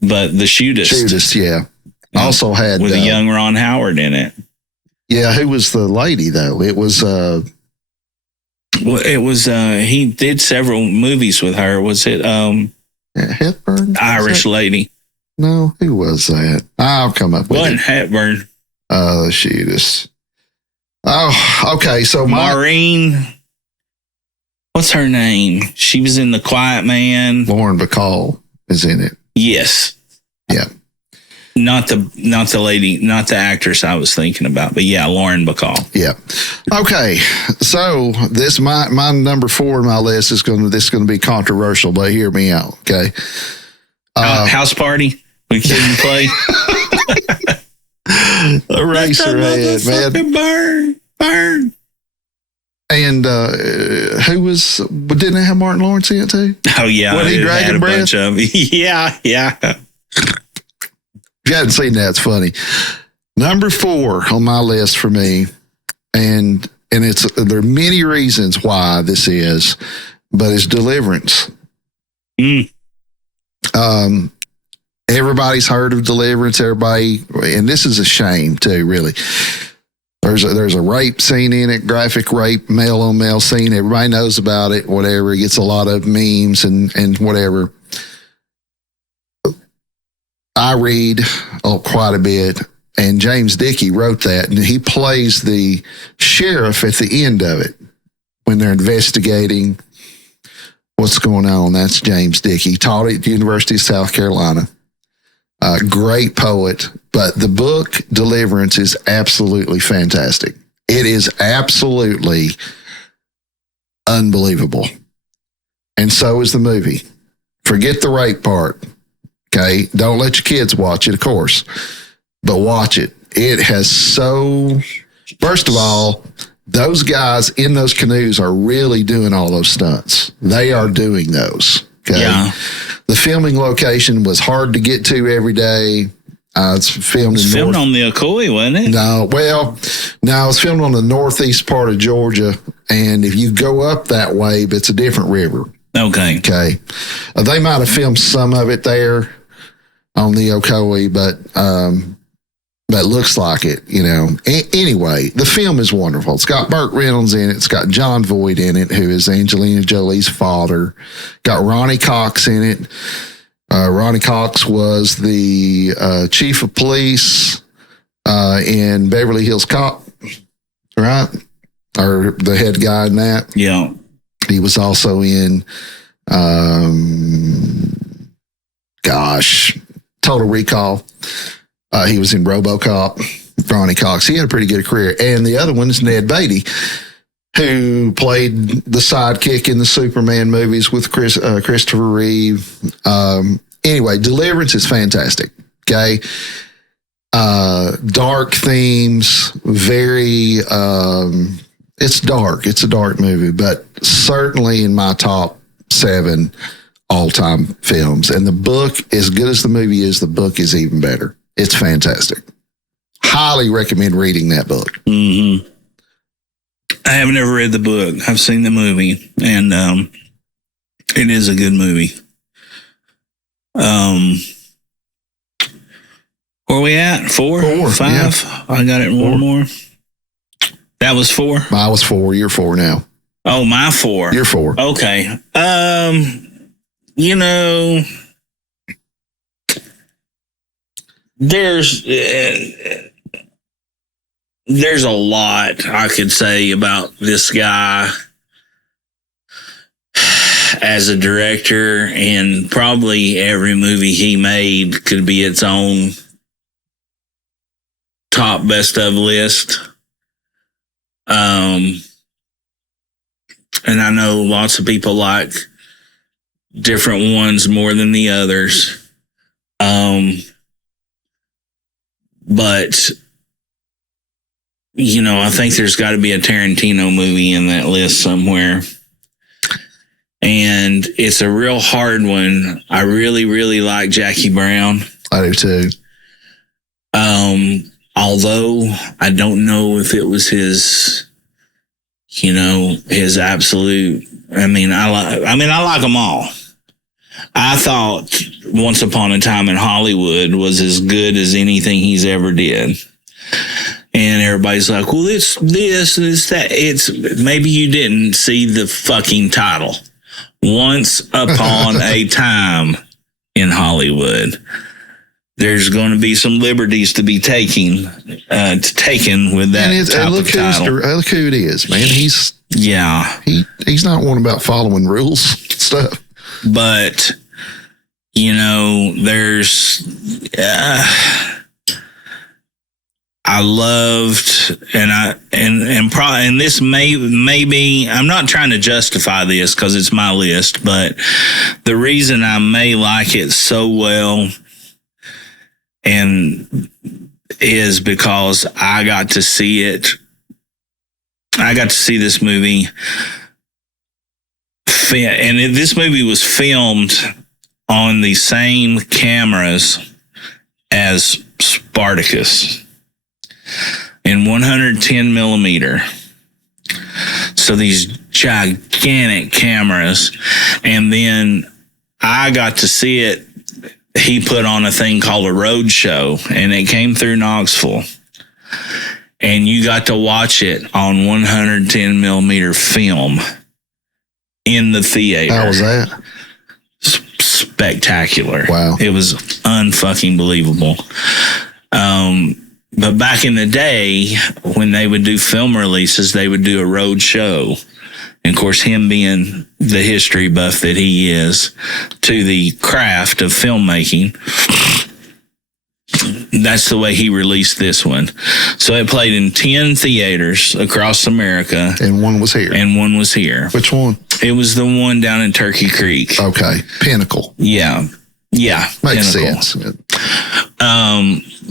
but The Shootist. Yeah. Also had with a young Ron Howard in it. Yeah, who was the lady though? It was he did several movies with her. Was it Hepburn? Irish lady? No, who was that? I'll come up with it. Hepburn. The Shootist. Oh, okay. So Maureen, what's her name? She was in The Quiet Man. Lauren Bacall is in it. Yes. Yeah. Not the lady, not the actress I was thinking about, but yeah, Lauren Bacall. Yeah. Okay. So this my number 4 on my list is going to be controversial, but hear me out. Okay. House Party. We couldn't play. Eraserhead, man. Burn. And who was? Didn't it have Martin Lawrence in it too? Oh yeah, When he dragging had a breath? bunch of yeah. If you haven't seen that, it's funny. Number 4 on my list for me, and there are many reasons why this is, but it's Deliverance. Everybody's heard of Deliverance. Everybody, and this is a shame too, really. There's a rape scene in it, graphic rape, male on male scene. Everybody knows about it. Whatever, it gets a lot of memes and whatever. I read quite a bit, and James Dickey wrote that, and he plays the sheriff at the end of it when they're investigating what's going on. That's James Dickey. He taught at the University of South Carolina. Great poet, but the book Deliverance is absolutely fantastic. It is absolutely unbelievable. And so is the movie. Forget the rape part. Okay. Don't let your kids watch it, of course, but watch it. It has first of all, those guys in those canoes are really doing all those stunts. They are doing those. Okay. Yeah. The filming location was hard to get to every day. It's filmed on the Ocoee, wasn't it? No, it's filmed on the northeast part of Georgia. And if you go up that way, it's a different river. Okay. They might have filmed some of it there on the Ocoee, but looks like it, Anyway, the film is wonderful. It's got Burt Reynolds in it. It's got John Voight in it, who is Angelina Jolie's father. Got Ronnie Cox in it. Ronnie Cox was the chief of police in Beverly Hills Cop, right? Or the head guy in that. Yeah. He was also in, Total Recall. He was in RoboCop, Ronnie Cox. He had a pretty good career. And the other one is Ned Beatty, who played the sidekick in the Superman movies with Christopher Reeve. Anyway, Deliverance is fantastic. Okay. Dark themes, very, it's dark. It's a dark movie, but certainly in my top 7 all-time films. And the book, as good as the movie is, the book is even better. It's fantastic. Highly recommend reading that book. Mm-hmm. I have never read the book. I've seen the movie, and it is a good movie. Where we at? 4? 5? Yeah. I got it. 4 more. That was 4? I was 4. You're 4 now. Oh, my 4. You're 4. Okay. there's a lot I could say about this guy as a director, and probably every movie he made could be its own top best of list. And I know lots of people like different ones more than the others. But you know, I think there's got to be a Tarantino movie in that list somewhere. And it's a real hard one. I really, really like Jackie Brown. I do too. Although I don't know if it was his, you know, his absolute. I like them all. I thought Once Upon a Time in Hollywood was as good as anything he's ever did. And everybody's like, well, it's this and it's that. It's maybe you didn't see the fucking title. Once Upon a Time in Hollywood. There's going to be some liberties to be taken with that type of title. Look who it is, man. He's not one about following rules stuff. But you know, there's I loved, and this may be, I'm not trying to justify this because it's my list, but the reason I may like it so well and is because I got to see it. I got to see this movie, and this movie was filmed on the same cameras as Spartacus in 110 millimeter. So these gigantic cameras. And then I got to see it. He put on a thing called a road show, and it came through Knoxville. And you got to watch it on 110 millimeter film in the theater. How was that? Spectacular. Wow. It was unfucking believable. But back in the day, when they would do film releases, they would do a road show. And of course, him being the history buff that he is to the craft of filmmaking, that's the way he released this one. So it played in 10 theaters across America. And one was here. Which one? It was the one down in Turkey Creek. Okay. Pinnacle. Yeah. Makes Pinnacle. sense.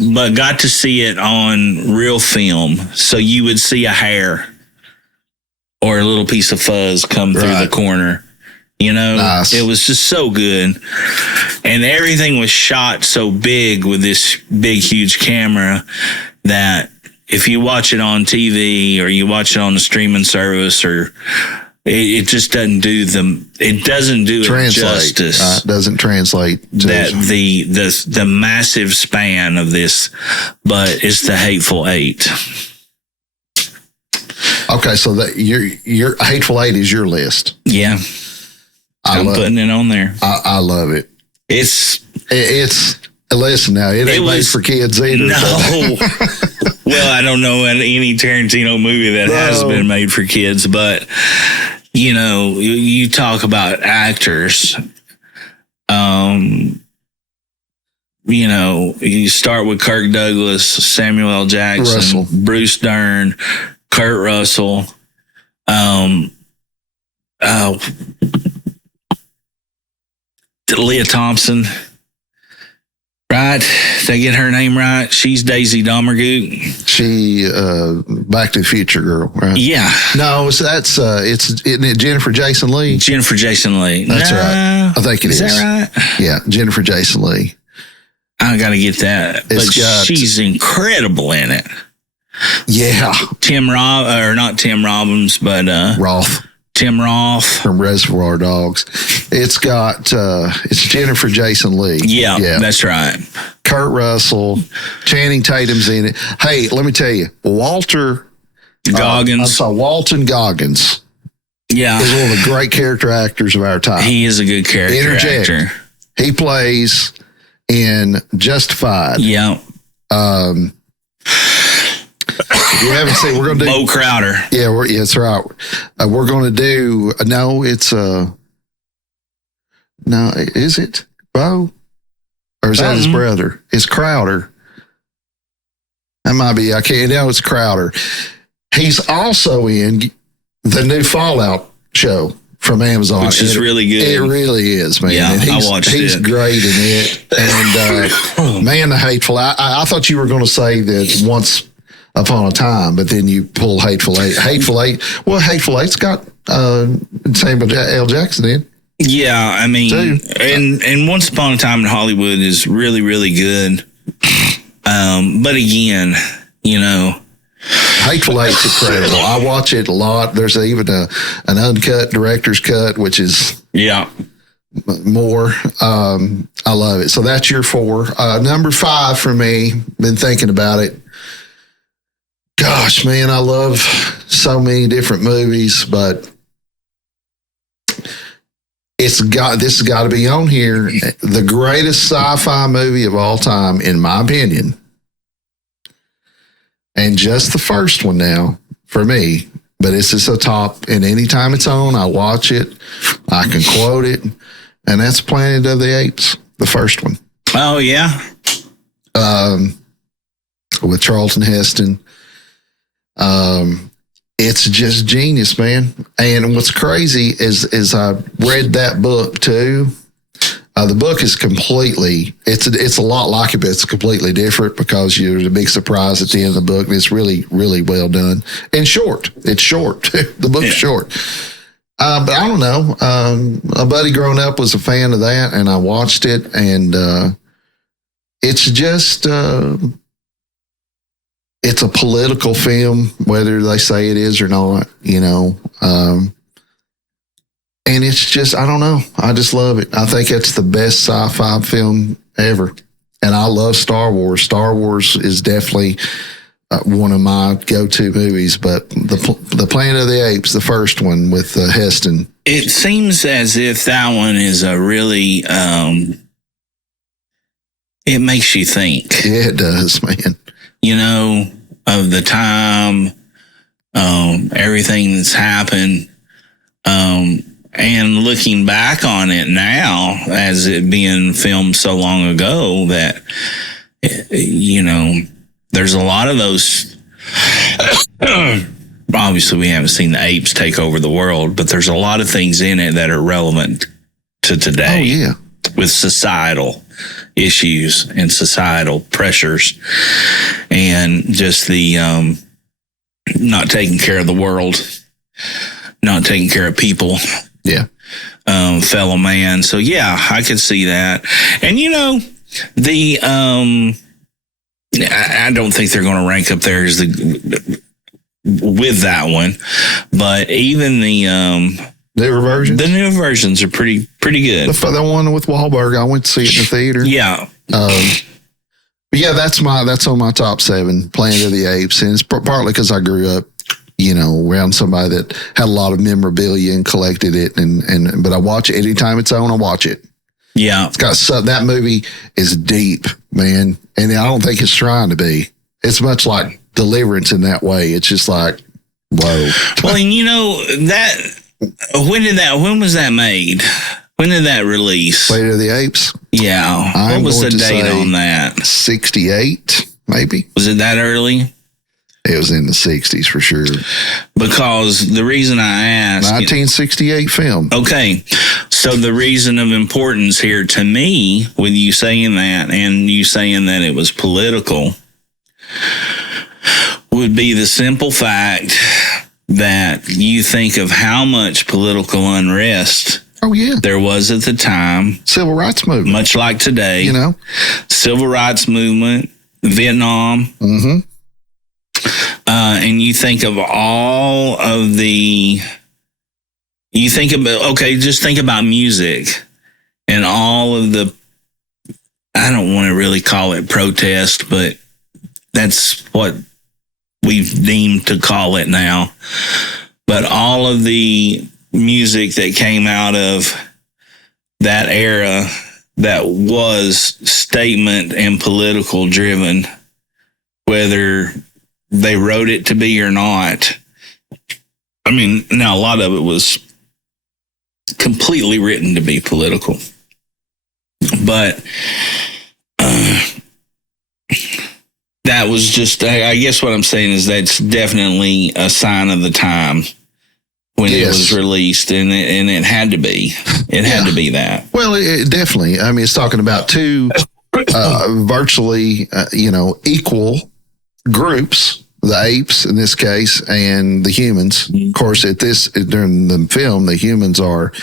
But got to see it on real film. So you would see a hair or a little piece of fuzz come through the corner. You know, nice. It was just so good. And everything was shot so big with this big, huge camera that if you watch it on TV or you watch it on the streaming service, or it just doesn't do it justice. It doesn't translate to that the massive span of this, but it's the Hateful Eight. Okay, so that your Hateful Eight is your list. Yeah. I'm putting it on there. I love it. It's listen now, it ain't made for kids either. No. Well, I don't know any Tarantino movie that has been made for kids, but you know, you talk about actors. You know, you start with Kirk Douglas, Samuel L. Jackson, Russell. Bruce Dern, Kurt Russell. Leah Thompson, right? Did I get her name right? She's Daisy Domergue. She, Back to the Future girl, right? Yeah. No, isn't it Jennifer Jason Leigh? Jennifer Jason Leigh. That's right. I think it is. Is that right? Yeah, Jennifer Jason Leigh. I got to get that. She's incredible in it. Yeah. Not Tim Robbins, but Roth. Tim Roth from Reservoir Dogs. It's Jennifer Jason Leigh. Yeah, that's right. Kurt Russell, Channing Tatum's in it. Hey, let me tell you, Walton Goggins. Yeah, is one of the great character actors of our time. He is a good character actor. He plays in Justified. Yeah. If you haven't seen, we're going to do Bo Crowder. Yeah, that's right. We're going to do. No, it's no. Is it Bo, or is that his brother? It's Crowder. That might be. I can't know. It's Crowder. He's also in the new Fallout show from Amazon, which is really good. It really is, man. Yeah, and I watched he's it. great in it. And man, the Hateful. I thought you were going to say that Once Upon a Time, but then you pull Hateful Eight. Hateful Eight. Well, Hateful Eight's got same with L. Jackson in. Yeah, I mean, and Once Upon a Time in Hollywood is really, really good. But again, you know, Hateful Eight's incredible. I watch it a lot. There's even an uncut director's cut, which is more. I love it. So that's your 4. Number 5 for me. Been thinking about it. Gosh, man, I love so many different movies, but this has got to be on here. The greatest sci-fi movie of all time, in my opinion. And just the first one now for me, but it's just a top. And anytime it's on, I watch it. I can quote it. And that's Planet of the Apes, the first one. Oh, yeah. With Charlton Heston. It's just genius, man. And what's crazy is I read that book too. The book is completely, it's a lot like it, but it's completely different because there's a big surprise at the end of the book. And it's really, really well done and short. It's short. The book's short. But I don't know. A buddy growing up was a fan of that, and I watched it, and it's just it's a political film, whether they say it is or not, you know. And it's just, I don't know. I just love it. I think it's the best sci-fi film ever. And I love Star Wars. Star Wars is definitely one of my go-to movies, but the Planet of the Apes, the first one with Heston. It seems as if that one is a really, it makes you think. Yeah, it does, man. You know, of the time, everything that's happened, and looking back on it now as it being filmed so long ago that, you know, there's a lot of those. Obviously, we haven't seen the apes take over the world, but there's a lot of things in it that are relevant to today. Oh, yeah. With societal issues and societal pressures and just the not taking care of the world, not taking care of people. Yeah. Fellow man. So, yeah, I could see that. And, you know, the I don't think they're going to rank up there as with that one, but even the newer versions. The new versions are pretty good. The one with Wahlberg, I went to see it in the theater. Yeah. But yeah, that's on my top 7, Planet of the Apes, and it's partly because I grew up, you know, around somebody that had a lot of memorabilia and collected it, and but I watch it anytime it's on. I watch it. Yeah, it's got that movie is deep, man, and I don't think it's trying to be. It's much like Deliverance in that way. It's just like, whoa. Well, and you know that when was that made? When did that release? Planet of the Apes. Yeah. What was the date on that? 68, maybe. Was it that early? It was in the 60s for sure. Because the reason I asked... 1968 film. Okay. So the reason of importance here to me, with you saying that and you saying that it was political, would be the simple fact that you think of how much political unrest there was at the time. Civil rights movement. Much like today. You know? Civil rights movement, Vietnam. Mm-hmm. And you think of all of just think about music and all of the, I don't want to really call it protest, but that's what we've deemed to call it now. But all of the music that came out of that era that was statement and political driven, whether they wrote it to be or not. I mean, now a lot of it was completely written to be political, but that was just, I guess what I'm saying is that's definitely a sign of the time when it was released, and it had to be. It had to be that. Well, it definitely. I mean, it's talking about two virtually, equal groups, the apes in this case, and the humans. Of course, during the film, the humans are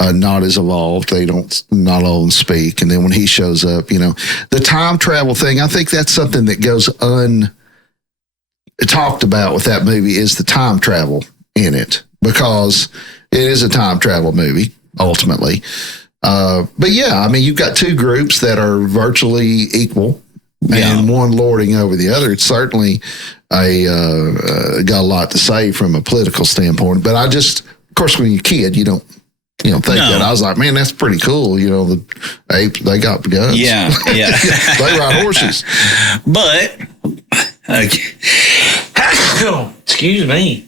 not as evolved. Not all of them speak. And then when he shows up, the time travel thing, I think that's something that goes talked about with that movie is the time travel in it, because it is a time travel movie ultimately. But yeah, I mean, you've got two groups that are virtually equal and one lording over the other. It's certainly got a lot to say from a political standpoint, but of course, when you're a kid, you don't think that. I was like, man, that's pretty cool. The apes, they got guns. Yeah. They ride horses. But, excuse me.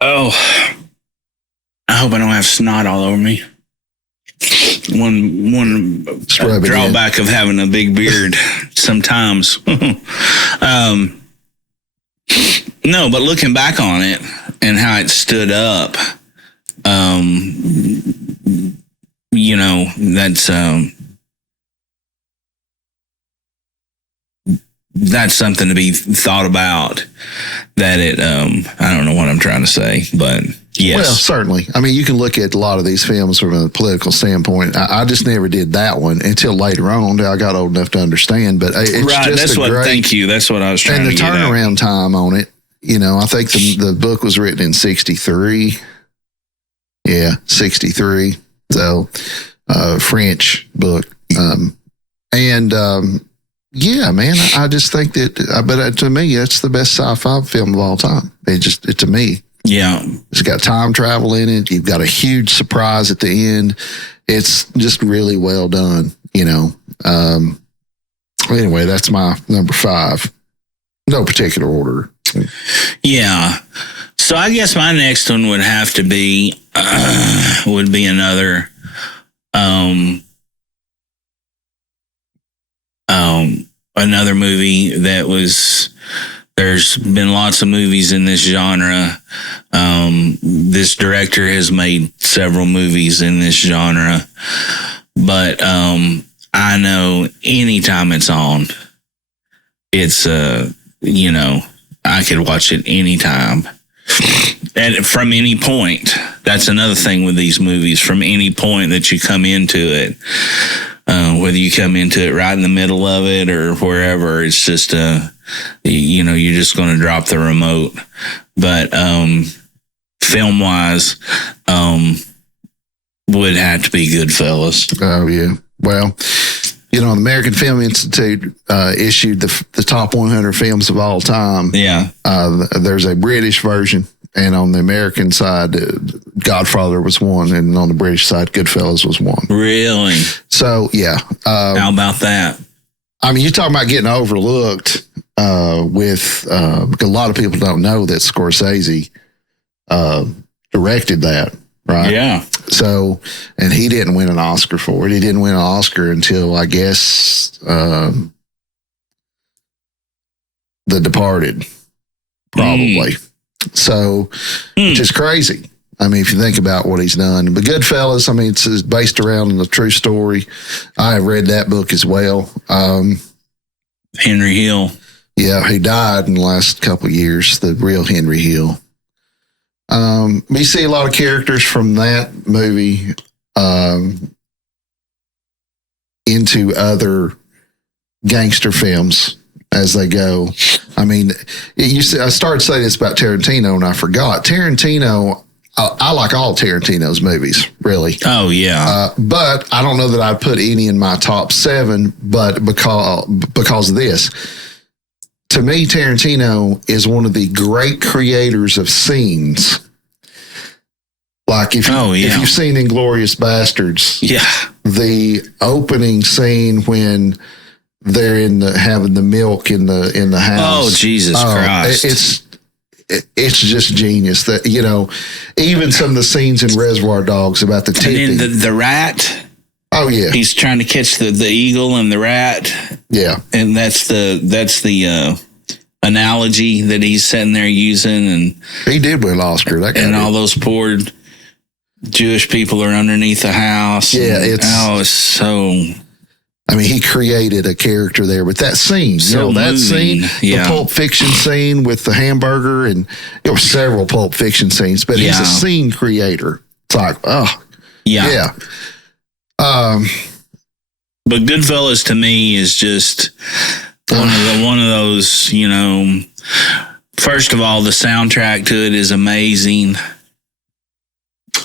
Oh, I hope I don't have snot all over me. One drawback of having a big beard sometimes. No, but looking back on it and how it stood up, that's something to be thought about. That I don't know what I'm trying to say, but yes. Well, certainly. I mean, you can look at a lot of these films from a political standpoint. I just never did that one until later on. I got old enough to understand, but it's just thank you. That's what I was trying to get at. And the turnaround time on it, I think the book was written in 1963. Yeah, 1963. So, French book. Yeah, man, I just think that, but to me, that's the best sci-fi film of all time. It to me. Yeah. It's got time travel in it. You've got a huge surprise at the end. It's just really well done, Anyway, that's my number 5. No particular order. Yeah. So I guess my next one would have to be, another, another movie that was, there's been lots of movies in this genre. This director has made several movies in this genre, but I know anytime it's on, it's I could watch it anytime and from any point. That's another thing with these movies. From any point that you come into it, whether you come into it right in the middle of it or wherever, it's just you're just going to drop the remote. But film wise, would have to be Goodfellas. Oh yeah. Well, the American Film Institute issued the top 100 films of all time. Yeah. There's a British version, and on the American side, Godfather was one, and on the British side, Goodfellas was one. Really? So yeah. How about that? I mean, you're talking about getting overlooked because a lot of people don't know that Scorsese directed that, right? Yeah. So, and he didn't win an Oscar for it. He didn't win an Oscar until, I guess, The Departed, probably. So, which is crazy. I mean, if you think about what he's done. But Goodfellas, I mean, it's based around a true story. I have read that book as well. Henry Hill. Yeah, he died in the last couple of years, the real Henry Hill. We see a lot of characters from that movie into other gangster films as they go. I mean, I started saying this about Tarantino and I forgot. Tarantino, I like all Tarantino's movies, really. Oh, yeah. But I don't know that I'd put any in my top 7, but because of this. To me, Tarantino is one of the great creators of scenes Like if you've seen Inglourious Bastards, the opening scene when they're having the milk in the house. Oh, Jesus Christ! It's just genius. That even some of the scenes in Reservoir Dogs about the tipping. And then the rat. Oh yeah, he's trying to catch the eagle and the rat. Yeah, and that's the analogy that he's sitting there using, and he did win Oscar. That guy and did. all those poor Jewish people are underneath the house. Yeah, it's so. I mean, he created a character there, but that scene, the Pulp Fiction scene with the hamburger, and there were several Pulp Fiction scenes, but he's a scene creator. It's like, yeah. But Goodfellas to me is just one of those, first of all, the soundtrack to it is amazing.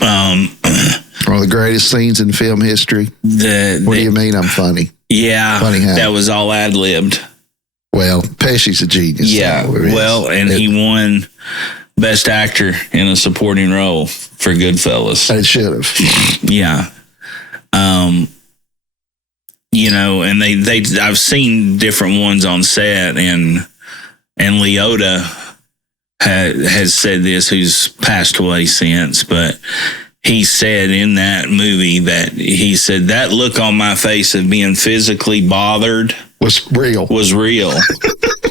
One of the greatest scenes in film history. What do you mean I'm funny? Yeah, funny how? That was all ad-libbed. Well, Pesci's a genius. Yeah, he won Best Actor in a Supporting Role for Goodfellas. It should have. Yeah. And I've seen different ones on set, and Leota has said this, who's passed away since, but he said in that movie that that look on my face of being physically bothered was real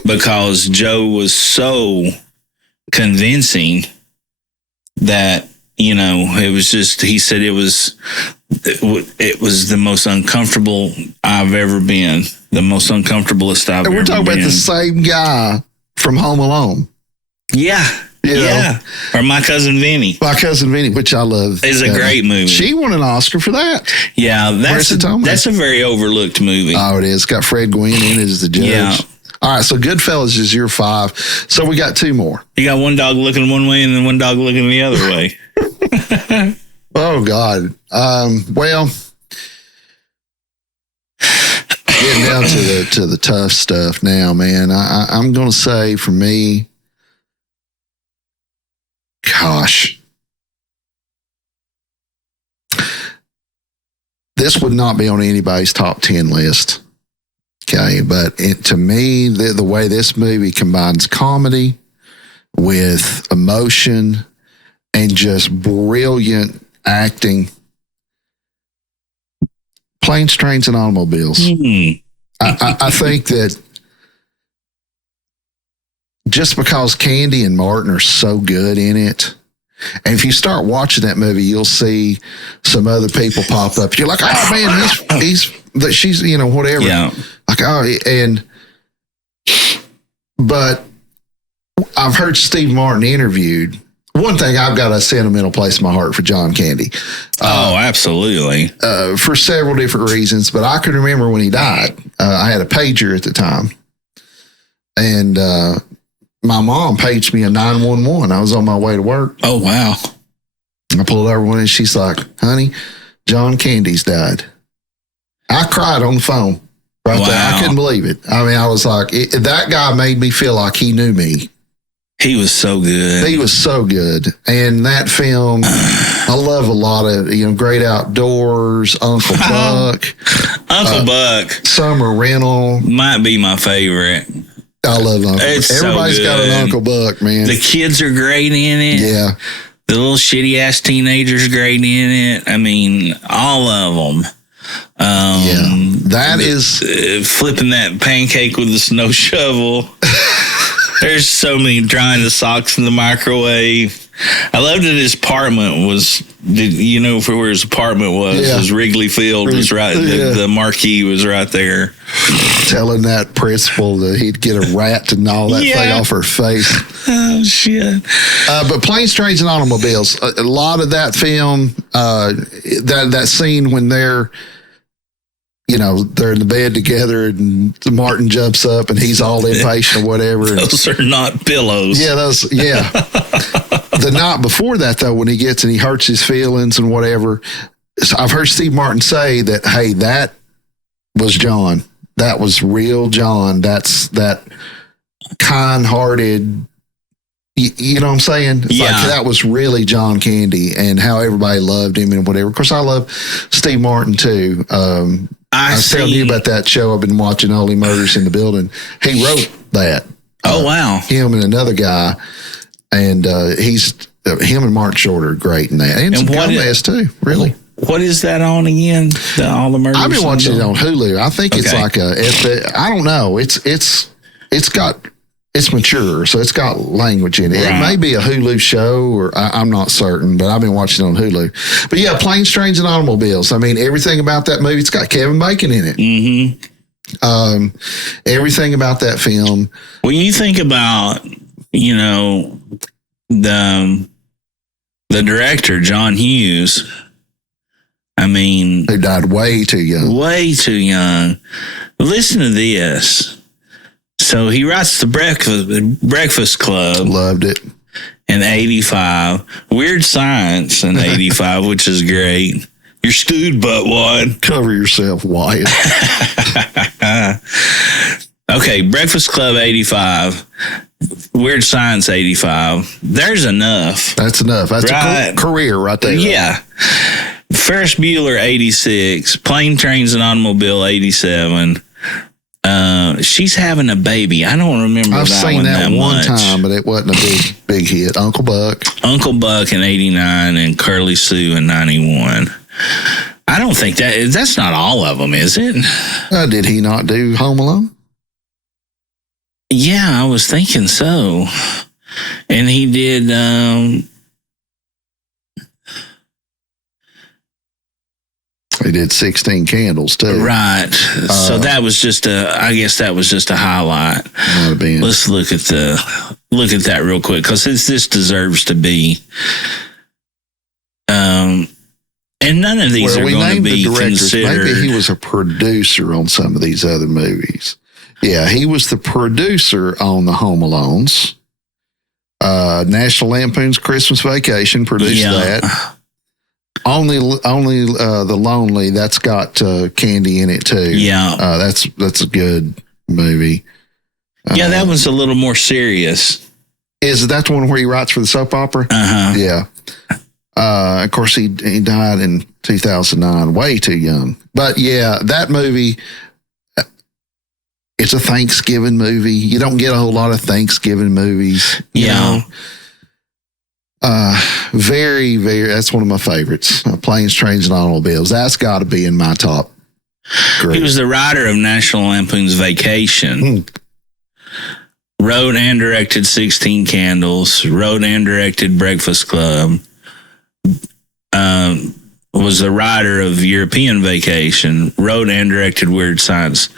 because Joe was so convincing that, it was just, he said it was the most uncomfortable I've ever been, the most uncomfortablest I've ever been. And we're talking about the same guy from Home Alone. Yeah. Or My Cousin Vinny. My Cousin Vinny, which I love. Is a great movie. She won an Oscar for that. Yeah, that's a very overlooked movie. Oh, it is. It's got Fred Gwynn in it as the judge. Yeah. All right, so Goodfellas is your 5. So we got 2 more. You got one dog looking one way and then one dog looking the other way. Oh, God. Well, getting down to the tough stuff now, man. I'm going to say for me, gosh, this would not be on anybody's top 10 list. Okay, but to me, the way this movie combines comedy with emotion and just brilliant acting, Planes, Trains, and Automobiles. I think that just because Candy and Martin are so good in it, and if you start watching that movie, you'll see some other people pop up. You're like, oh man, she's whatever. Yeah. Like, but I've heard Steve Martin interviewed. One thing, I've got a sentimental place in my heart for John Candy. Absolutely. For several different reasons, but I can remember when he died. I had a pager at the time, and my mom paged me a 911. I was on my way to work. Oh, wow. I pulled over one, and she's like, honey, John Candy's died. I cried on the phone right there. I couldn't believe it. I mean, I was like, that guy made me feel like he knew me. He was so good. He was so good. And that film, I love a lot of, Great Outdoors, Uncle Buck. Uncle Buck. Summer Rental. Might be my favorite. I love Uncle Buck. Everybody's got an Uncle Buck, man. The kids are great in it. Yeah. The little shitty ass teenagers great in it. I mean, all of them. That is flipping that pancake with the snow shovel. There's so many drying the socks in the microwave. I loved that his apartment was, for where his apartment was, was Wrigley Field was right. The marquee was right there. Telling that principal that he'd get a rat to gnaw that thing off her face. Oh shit! But Planes, Trains, and Automobiles. A lot of that film, that scene when they're in the bed together and Martin jumps up and he's all impatient or whatever. Those are not pillows. Yeah, The night before that, though, when he gets and he hurts his feelings and whatever, I've heard Steve Martin say that, hey, that was John. That was real John. That's that kind-hearted, You know what I'm saying? It's like that was really John Candy and how everybody loved him and whatever. Of course, I love Steve Martin too. I was telling you about that show I've been watching, Only Murders in the Building. He wrote that. Oh, wow. Him and another guy. And him and Martin Short are great in that. And some Gomez too, really. What is that on again? All the Murders? I've been watching it on Hulu. I think it's like I don't know. It's mature, so it's got language in it. Right. It may be a Hulu show, or I'm not certain, but I've been watching it on Hulu. But yeah, Planes, Trains, and Automobiles. I mean, everything about that movie, it's got Kevin Bacon in it. Mm-hmm. Everything about that film. When you think about, the director, John Hughes, I mean, who died way too young. Way too young. Listen to this. So he writes the Breakfast Club. Loved it. In 85. Weird Science in 85, which is great. You're stewed, but what? Cover yourself, Wyatt. Okay, Breakfast Club 85. Weird Science 85. There's enough. That's enough. That's a career right there. Yeah. Ferris Bueller 86. Plane, Trains, and Automobile 87. She's Having a Baby. I don't remember I've that seen one that one much. time, but it wasn't a big hit. Uncle Buck in 89 and Curly Sue in 91. I don't think that's not all of them, is it? Did he not do Home Alone? Yeah, I was thinking so. And he did he did 16 Candles too. Right. So that was I guess that was just a highlight. Might have been. Let's look at that real quick, because this deserves to be. And none of these are going to be considered. Maybe he was a producer on some of these other movies. Yeah, he was the producer on the Home Alones. National Lampoon's Christmas Vacation produced that. Only The Lonely, that's got Candy in it too. Yeah, that's a good movie. Yeah, that was a little more serious. Is that the one where he writes for the soap opera? Yeah. Of course, he died in 2009, way too young. But yeah, that movie. It's a Thanksgiving movie. You don't get a whole lot of Thanksgiving movies. You know? Very, very, that's one of my favorites. Planes, Trains, and Automobiles. That's got to be in my top group. He was the writer of National Lampoon's Vacation. Wrote and directed 16 Candles. Wrote and directed Breakfast Club. Was the writer of European Vacation. Wrote and directed Weird Science.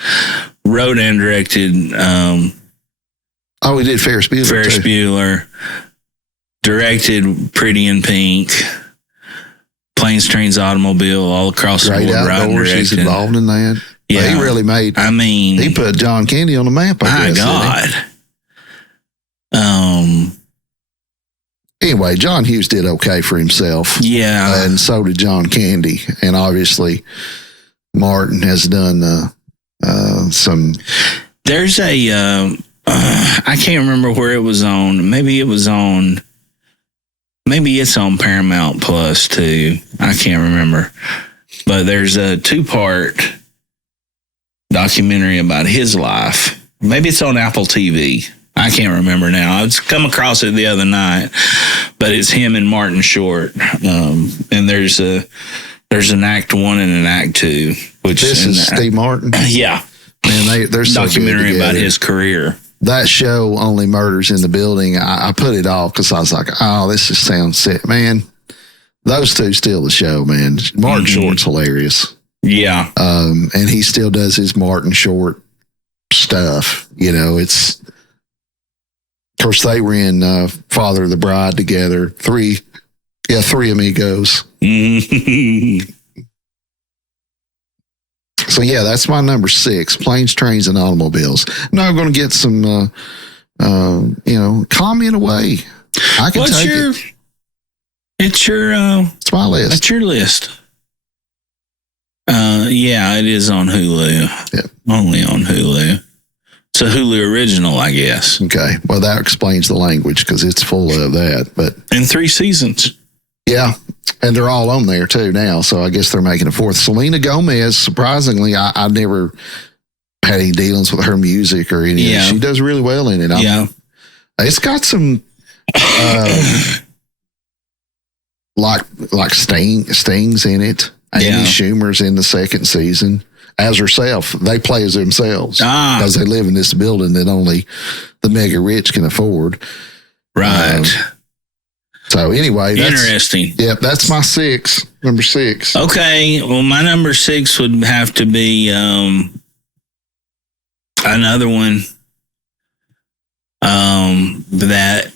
Wrote and directed. He did Ferris Bueller. Ferris Bueller. Directed Pretty in Pink. Planes, Trains, Automobile, all across the board. He's involved in that. Yeah, he really made. I mean, he put John Candy on the map. My God. Anyway, John Hughes did okay for himself. Yeah, and so did John Candy, and obviously Martin has done some. There's a. I can't remember where it was on. Maybe it's on Paramount Plus too. I can't remember. But there's a 2-part documentary about his life. Maybe it's on Apple TV. I can't remember now. I was come across it the other night, but it's him and Martin Short. And there's an act 1 and an act 2. Which this is Steve Martin. Yeah, man, there's a documentary about his career. That show, Only Murders in the Building, I put it off because I was like, oh, this just sounds sick. Man, those two steal the show, man. Martin Short's hilarious. Yeah. And he still does his Martin Short stuff. It's, of course, they were in Father of the Bride together. Three amigos. So yeah, that's my number 6, Planes, Trains, and Automobiles. Now I'm going to get some, comment away. I can take it. It's my list. It's your list. Yeah, it is on Hulu. Yeah. Only on Hulu. It's a Hulu original, I guess. Okay. Well, that explains the language because it's full of that. But In 3 seasons. yeah. And they're all on there too now. So I guess they're making a fourth. Selena Gomez, surprisingly, I never had any dealings with her music or anything. Yeah. She does really well in it. Yeah. It's got some like Stings in it. Amy Schumer's in the second season as herself. They play as themselves because they live in this building that only the mega rich can afford. Right. So anyway, interesting. Yep, that's my number 6. Okay, well, my number 6 would have to be another one that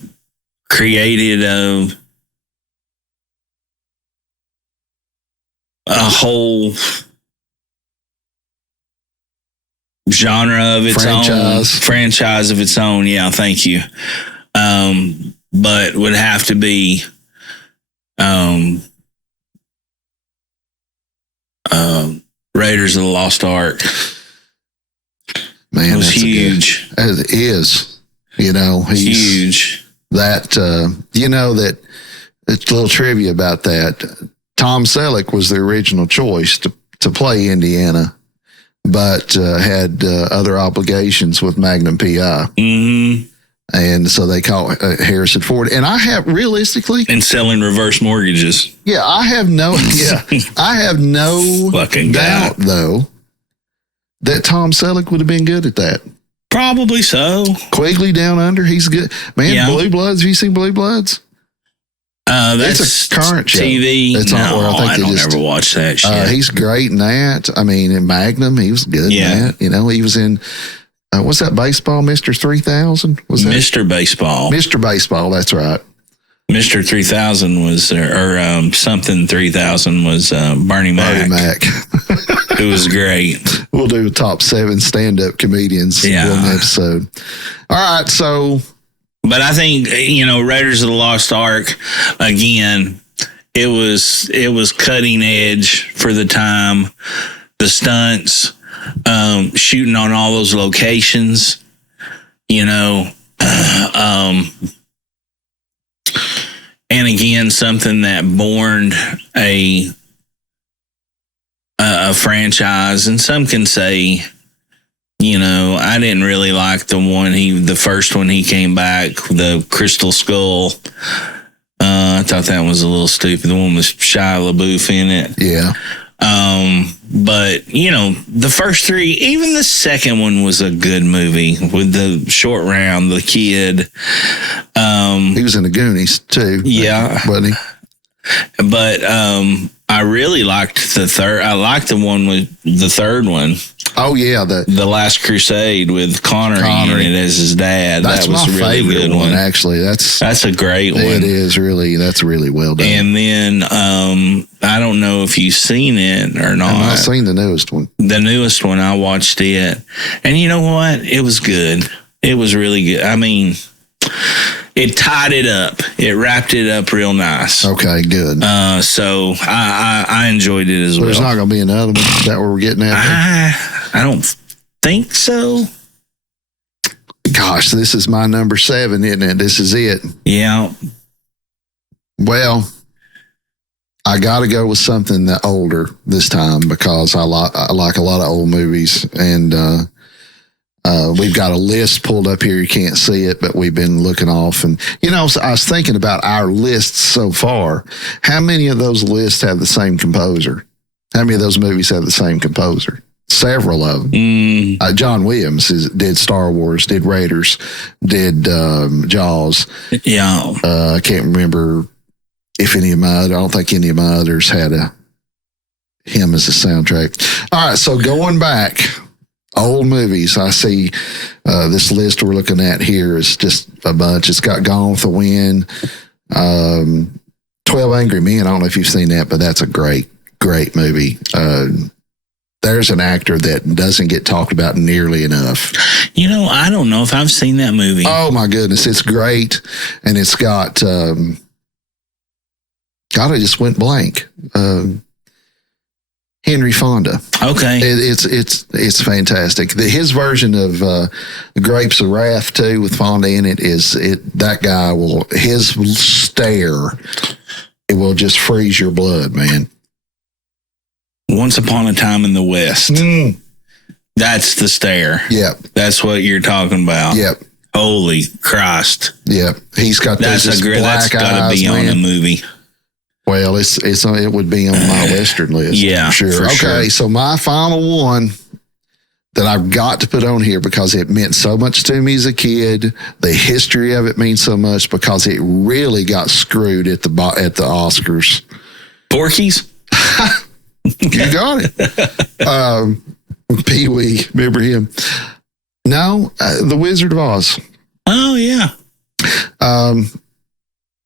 created a whole genre of its own, franchise of its own. Yeah, thank you. But would have to be Raiders of the Lost Ark. Man, it was huge. It is. He's huge. That that it's a little trivia about that. Tom Selleck was the original choice to play Indiana, but had other obligations with Magnum PI. Mm-hmm. And so they call Harrison Ford. And I have realistically. And selling reverse mortgages. Yeah, I have no fucking doubt, though, that Tom Selleck would have been good at that. Probably so. Quigley Down Under, he's good. Man, Blue Bloods, have you seen Blue Bloods? That's a current show. TV. It's I don't ever watch that shit. He's great in that. I mean, in Magnum, he was good in that. He was in... what's that baseball, Mr. 3000? Was that Mr. Baseball? Mr. Baseball, that's right. Mr. 3000 was, or something 3000 was Bernie Mac. It was great. We'll do top 7 stand-up comedians one episode. All right, so. But I think, Raiders of the Lost Ark, again, it was cutting edge for the time. The stunts. Shooting on all those locations, and again, something that born a franchise. And some can say, I didn't really like the first one he came back, the Crystal Skull. I thought that was a little stupid. The one with Shia LaBeouf in it. Yeah. But the first 3, even the second one was a good movie with the short round, the kid. He was in the Goonies too. Yeah. Wasn't he? But, I really liked the third. I liked the one with the third one. Oh yeah. The Last Crusade with Connery in it as his dad. That's that was my a really favorite good one. Actually, that's a great one. It is really, that's really well done. And then, I don't know if you've seen it or not. I've seen the newest one. The newest one, I watched it. And you know what? It was good. It was really good. I mean, it tied it up. It wrapped it up real nice. Okay, good. So I enjoyed it as well. There's not going to be another one. Is that what we're getting at? I don't think so. Gosh, this is my number 7, isn't it? This is it. Yeah. Well, I got to go with something that older this time because I like a lot of old movies, and we've got a list pulled up here. You can't see it, but we've been looking off, and so I was thinking about our lists so far. How many of those lists have the same composer? How many of those movies have the same composer? Several of them. John Williams did Star Wars, did Raiders, did Jaws. Yeah. I can't remember if any of I don't think any of my others had him as a soundtrack. All right, so going back, old movies. I see this list we're looking at here is just a bunch. It's got Gone with the Wind, 12 Angry Men. I don't know if you've seen that, but that's a great movie. There's an actor that doesn't get talked about nearly enough. I don't know if I've seen that movie. Oh my goodness, it's great. And it's got, God, I just went blank. Henry Fonda. Okay. It's fantastic. His version of Grapes of Wrath too, with Fonda in it, that guy his stare, it will just freeze your blood, man. Once Upon a Time in the West. That's the stare. Yep. That's what you're talking about. Yep. Holy Christ. Yep. He's got that's got to be on a movie. Well, it would be on my Western list. Yeah, sure. Okay, so my final one that I've got to put on here because it meant so much to me as a kid. The history of it means so much because it really got screwed at the Oscars. Porky's? You got it. Pee-wee, remember him? No, The Wizard of Oz. Oh, yeah.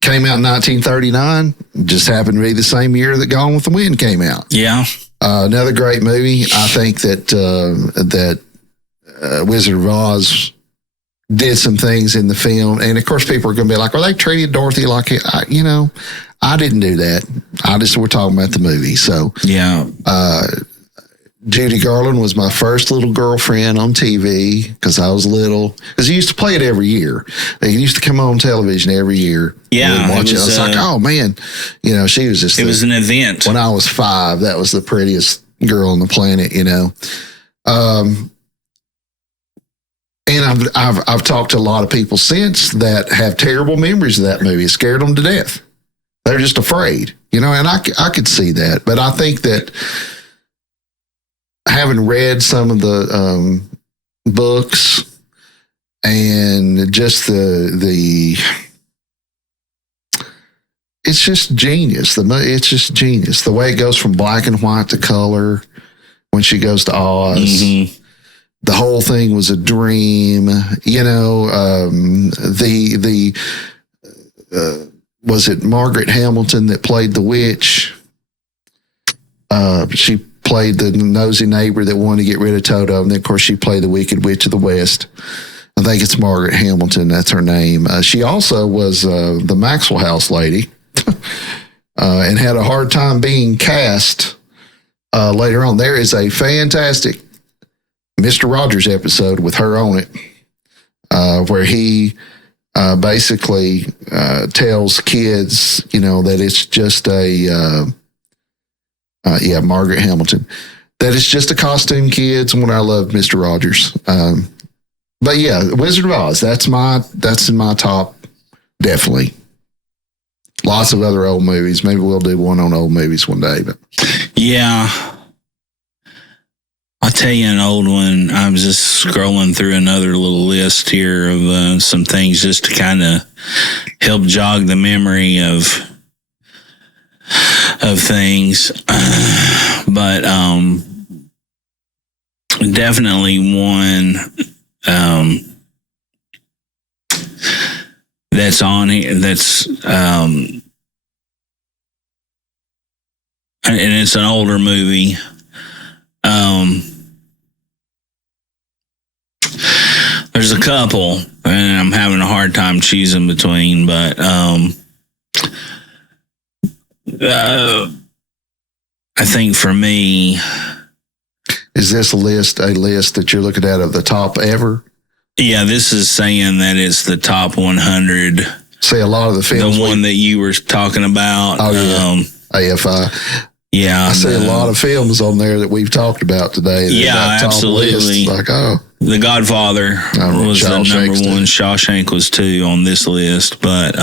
Came out in 1939. Just happened to be the same year that Gone with the Wind came out. Yeah. Another great movie. I think that Wizard of Oz did some things in the film. And of course, people are going to be like, well, they treated Dorothy like it. I didn't do that. We're talking about the movie. So, yeah. Judy Garland was my first little girlfriend on TV because I was little. Because he used to play it every year. They used to come on television every year. Yeah. Watch it. I was like, oh man, she was just. It was an event. When I was 5, that was the prettiest girl on the planet. And I've talked to a lot of people since that have terrible memories of that movie. It scared them to death. They're just afraid, and I could see that. But I think that, having read some of the books and just the it's just genius. It's just genius. The way it goes from black and white to color when she goes to Oz. Mm-hmm. The whole thing was a dream. Was it Margaret Hamilton that played the witch? She played the nosy neighbor that wanted to get rid of Toto. And then, of course, she played the Wicked Witch of the West. I think it's Margaret Hamilton. That's her name. She also was the Maxwell House lady and had a hard time being cast later on. There is a fantastic Mr. Rogers episode with her on it where he basically tells kids, that it's just Margaret Hamilton. That it's just a costume, kids. And when I love Mr. Rogers. But yeah, Wizard of Oz, that's in my top, definitely. Lots of other old movies. Maybe we'll do one on old movies one day. But yeah. I'll tell you an old one. I was just scrolling through another little list here of some things just to kind of help jog the memory of things. But definitely one that's on here that's and it's an older movie. There's a couple, and I'm having a hard time choosing between, but I think for me, is this a list that you're looking at of the top ever? Yeah, this is saying that it's the top 100. Say a lot of the films. The one that you were talking about. Oh, yeah. AFI. Yeah. I see a lot of films on there that we've talked about today. Yeah, absolutely. Like, The Godfather was the number one. Shawshank was 2 on this list. But,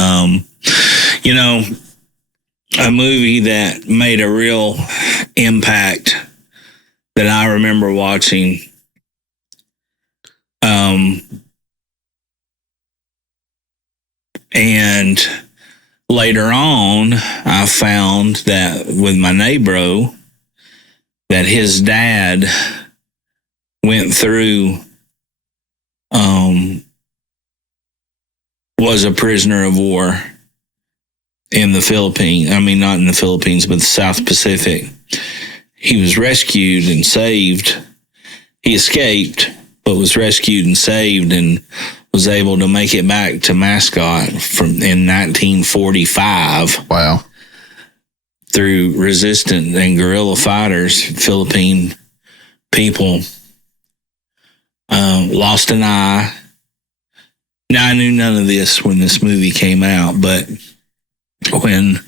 a movie that made a real impact that I remember watching. And later on, I found that with my neighbor, that his dad went through, was a prisoner of war in the Philippines. I mean, not in the Philippines, but the South Pacific. He was rescued and saved. He escaped, but was rescued and saved and was able to make it back to Mascot in 1945. Wow. through resistant and guerrilla fighters, Philippine people, lost an eye. Now, I knew none of this when this movie came out, but when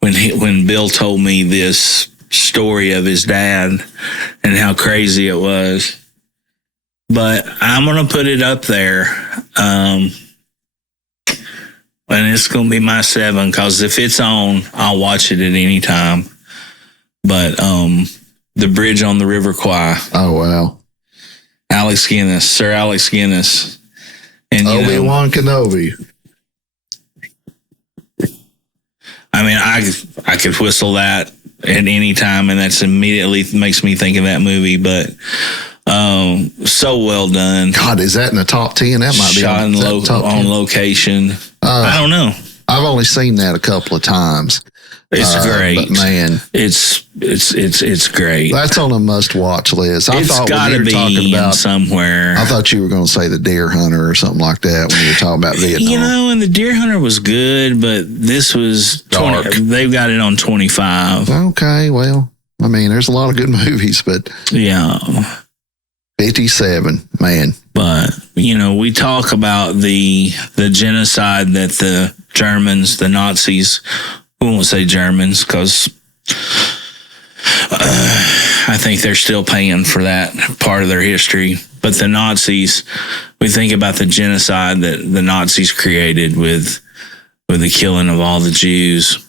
Bill told me this story of his dad and how crazy it was, but I'm going to put it up there. And it's going to be my 7, because if it's on, I'll watch it at any time. But The Bridge on the River Kwai. Oh, wow. Sir Alex Guinness. And Obi-Wan Kenobi. I mean, I could whistle that at any time, and that's immediately makes me think of that movie. But so well done. God, is that in the top 10? That might be shot on location. I don't know. I've only seen that a couple of times. It's great, but man, it's great. That's on a must-watch list. It's got to be in somewhere. I thought you were going to say The Deer Hunter or something like that when you were talking about Vietnam. And The Deer Hunter was good, but this was dark. They've got it on 25. Okay, well, I mean, there's a lot of good movies, but yeah, 57, man. But we talk about the genocide that the Germans, the Nazis. We won't say Germans, because I think they're still paying for that part of their history. But the Nazis, we think about the genocide that the Nazis created with the killing of all the Jews.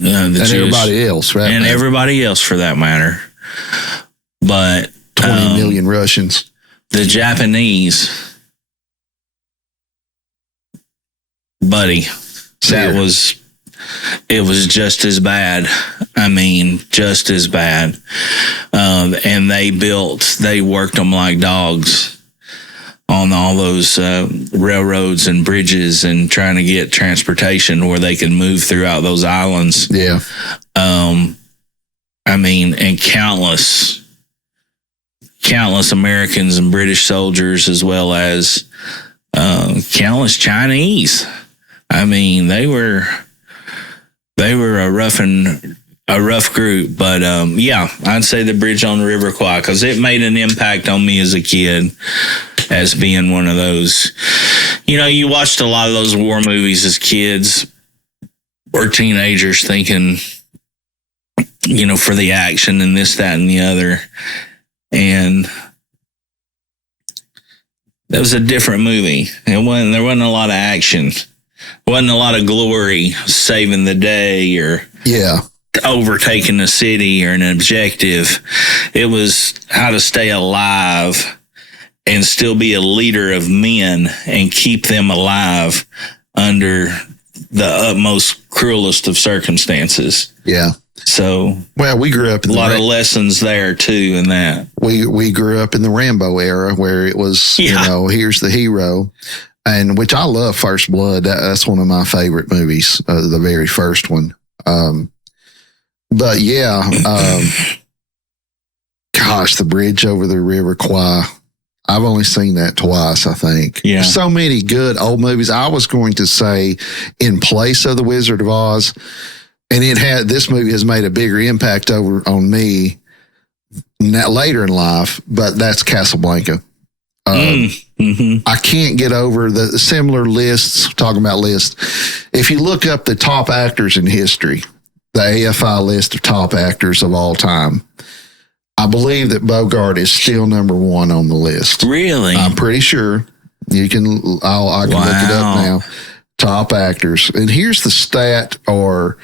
And Jews, everybody else, right? And everybody else, for that matter. But 20 million Russians. The Japanese, buddy. It was just as bad. I mean, just as bad. And they worked them like dogs on all those railroads and bridges and trying to get transportation where they could move throughout those islands. Yeah. I mean, and countless Americans and British soldiers, as well as countless Chinese. I mean, they were a rough group, but yeah, I'd say The Bridge on the River Kwai, because it made an impact on me as a kid, as being one of those. You watched a lot of those war movies as kids or teenagers, thinking, for the action and this, that, and the other, and that was a different movie. There wasn't a lot of action. Wasn't a lot of glory, saving the day or overtaking the city or an objective. It was how to stay alive and still be a leader of men and keep them alive under the utmost cruelest of circumstances. Yeah. So, well, we grew up in a lot of lessons there too in that. We grew up in the Rambo era, where it was, here's the hero. And which I love First Blood. That's one of my favorite movies, the very first one. But yeah, gosh, The Bridge over the River Kwai. I've only seen that twice, I think. Yeah. There's so many good old movies. I was going to say in place of The Wizard of Oz, and this movie has made a bigger impact on me later in life, but that's Casablanca. I can't get over the similar lists, talking about lists. If you look up the top actors in history, the AFI list of top actors of all time, I believe that Bogart is still number 1 on the list. Really? I'm pretty sure. I can look it up now. Top actors. And here's the stat, or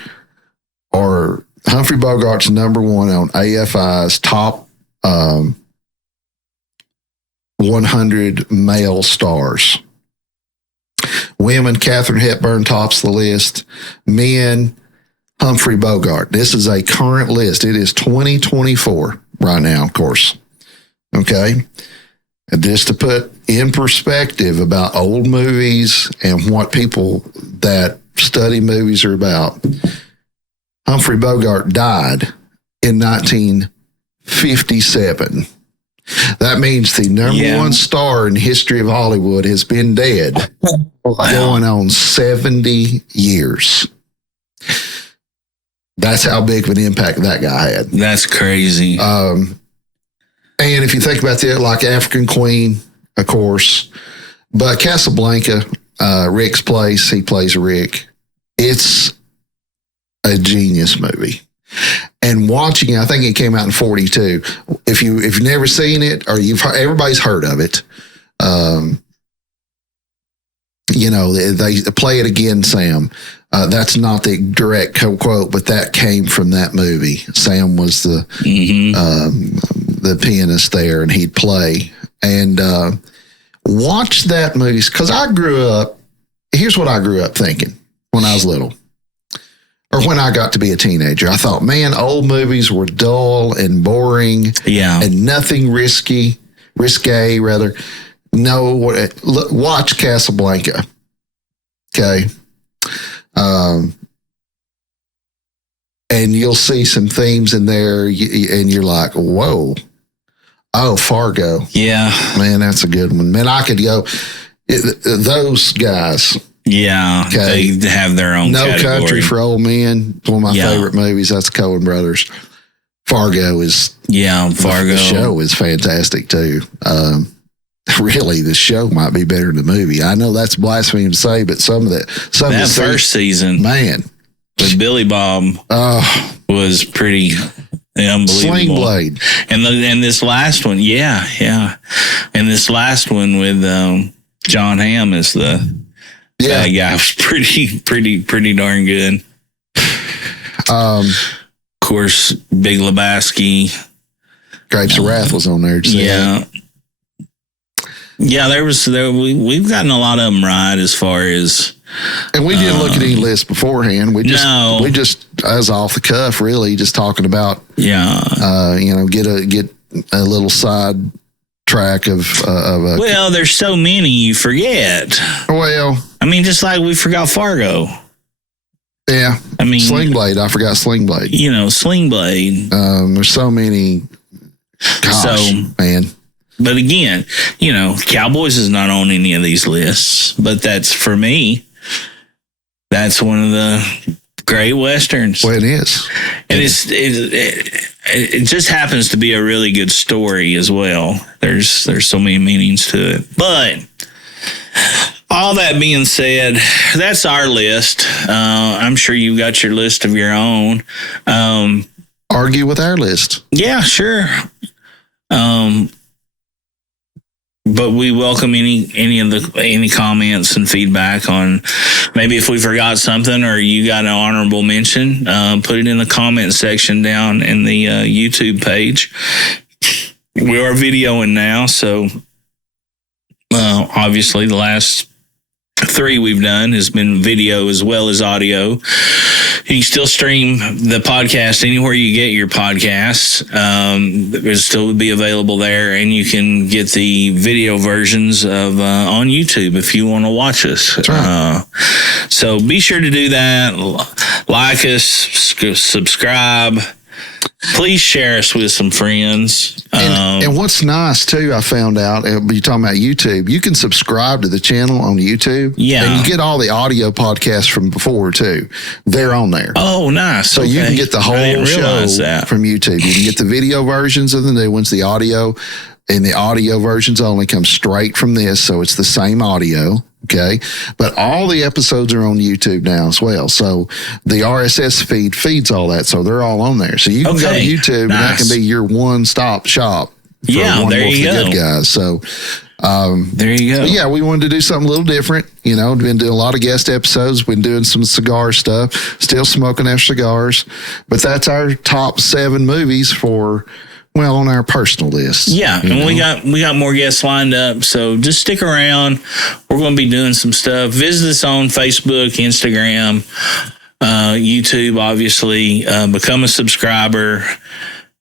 Humphrey Bogart's number 1 on AFI's top 100 male stars. Women, Katharine Hepburn tops the list. Men, Humphrey Bogart. This is a current list. It is 2024 right now, of course. Okay. And just to put in perspective about old movies and what people that study movies are about, Humphrey Bogart died in 1957. That means the number 1 star in the history of Hollywood has been dead going on 70 years. That's how big of an impact that guy had. That's crazy. And if you think about that, like African Queen, of course, but Casablanca, Rick's Place, he plays Rick. It's a genius movie. And watching it, I think it came out in 42. If you've never seen it, or everybody's heard of it, they play it again, Sam. That's not the direct quote, but that came from that movie. Sam was the pianist there, and he'd play. And watch that movie, because I grew up. Here's what I grew up thinking when I was little, or when I got to be a teenager. I thought, man, old movies were dull and boring, and nothing risque rather. No, watch Casablanca. Okay. And you'll see some themes in there, and you're like, whoa. Oh, Fargo. Yeah. Man, that's a good one. Man, I could go. Those guys. Yeah. Okay. They have their own No category. Country for Old Men. One of my favorite movies. That's Coen Brothers. Fargo is. Yeah, Fargo. The show is fantastic, too. Really, the show might be better than the movie. I know that's blasphemy to say, but that first season, man, with Billy Bob, was pretty unbelievable. Sling Blade, and this last one, and this last one with John Hamm as the bad guy was pretty darn good. Of course, Big Lebowski, Grapes of Wrath was on there. Yeah, we've gotten a lot of them right as far as, and we didn't look at any list beforehand. We just as off the cuff, really, just talking about get a little side track of well, there's so many you forget. Well, I mean, just like we forgot Fargo. Yeah, I mean, Sling Blade. I forgot Sling Blade. Sling Blade. There's so many. Gosh, man. But again, Cowboys is not on any of these lists, but that's, for me, that's one of the great Westerns. Well, it is. And it just happens to be a really good story as well. There's so many meanings to it. But all that being said, that's our list. I'm sure you've got your list of your own. Argue with our list. Yeah, sure. But we welcome any comments and feedback on maybe if we forgot something or you got an honorable mention. Put it in the comment section down in the YouTube page. We are videoing now, so obviously the last 3 we've done has been video as well as audio. You can still stream the podcast anywhere you get your podcasts. It'll still be available there, and you can get the video versions of on YouTube if you want to watch us. That's right. So be sure to do that. Like us, subscribe. Please share us with some friends. And what's nice, too, I found out, you're talking about YouTube, you can subscribe to the channel on YouTube. Yeah. And you get all the audio podcasts from before, too. They're on there. Oh, nice. So you can get the whole show from YouTube. You can get the video versions of the new ones, the audio, and the audio versions only come straight from this, so it's the same audio. Okay. But all the episodes are on YouTube now as well. So the RSS feed feeds all that. So they're all on there. So you can go to YouTube and that can be your one-stop shop. For there you go. Good guys. So there you go. Yeah, we wanted to do something a little different. Been doing a lot of guest episodes. Been doing some cigar stuff. Still smoking our cigars. But that's our top 7 movies on our personal list. Yeah, and we got more guests lined up, so just stick around. We're going to be doing some stuff. Visit us on Facebook, Instagram, YouTube, obviously. Become a subscriber.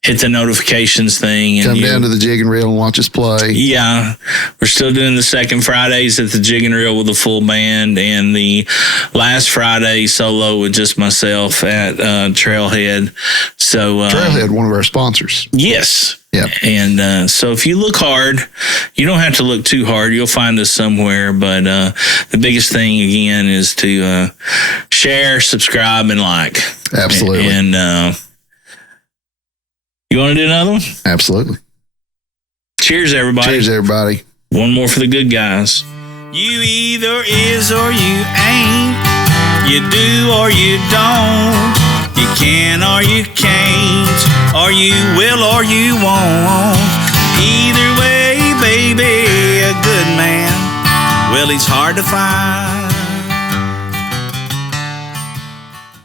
Hit the notifications thing. Come down to the Jig and Reel and watch us play. Yeah. We're still doing the second Fridays at the Jig and Reel with a full band, and the last Friday solo with just myself at Trailhead. So Trailhead, one of our sponsors. Yes. Yeah. And so if you look hard, you don't have to look too hard. You'll find us somewhere. But the biggest thing, again, is to share, subscribe, and like. Absolutely. And you want to do another one? Absolutely. Cheers, everybody. Cheers, everybody. One more for the good guys. You either is or you ain't. You do or you don't. You can or you can't. Or you will or you won't. Either way, baby, a good man, well, he's hard to find.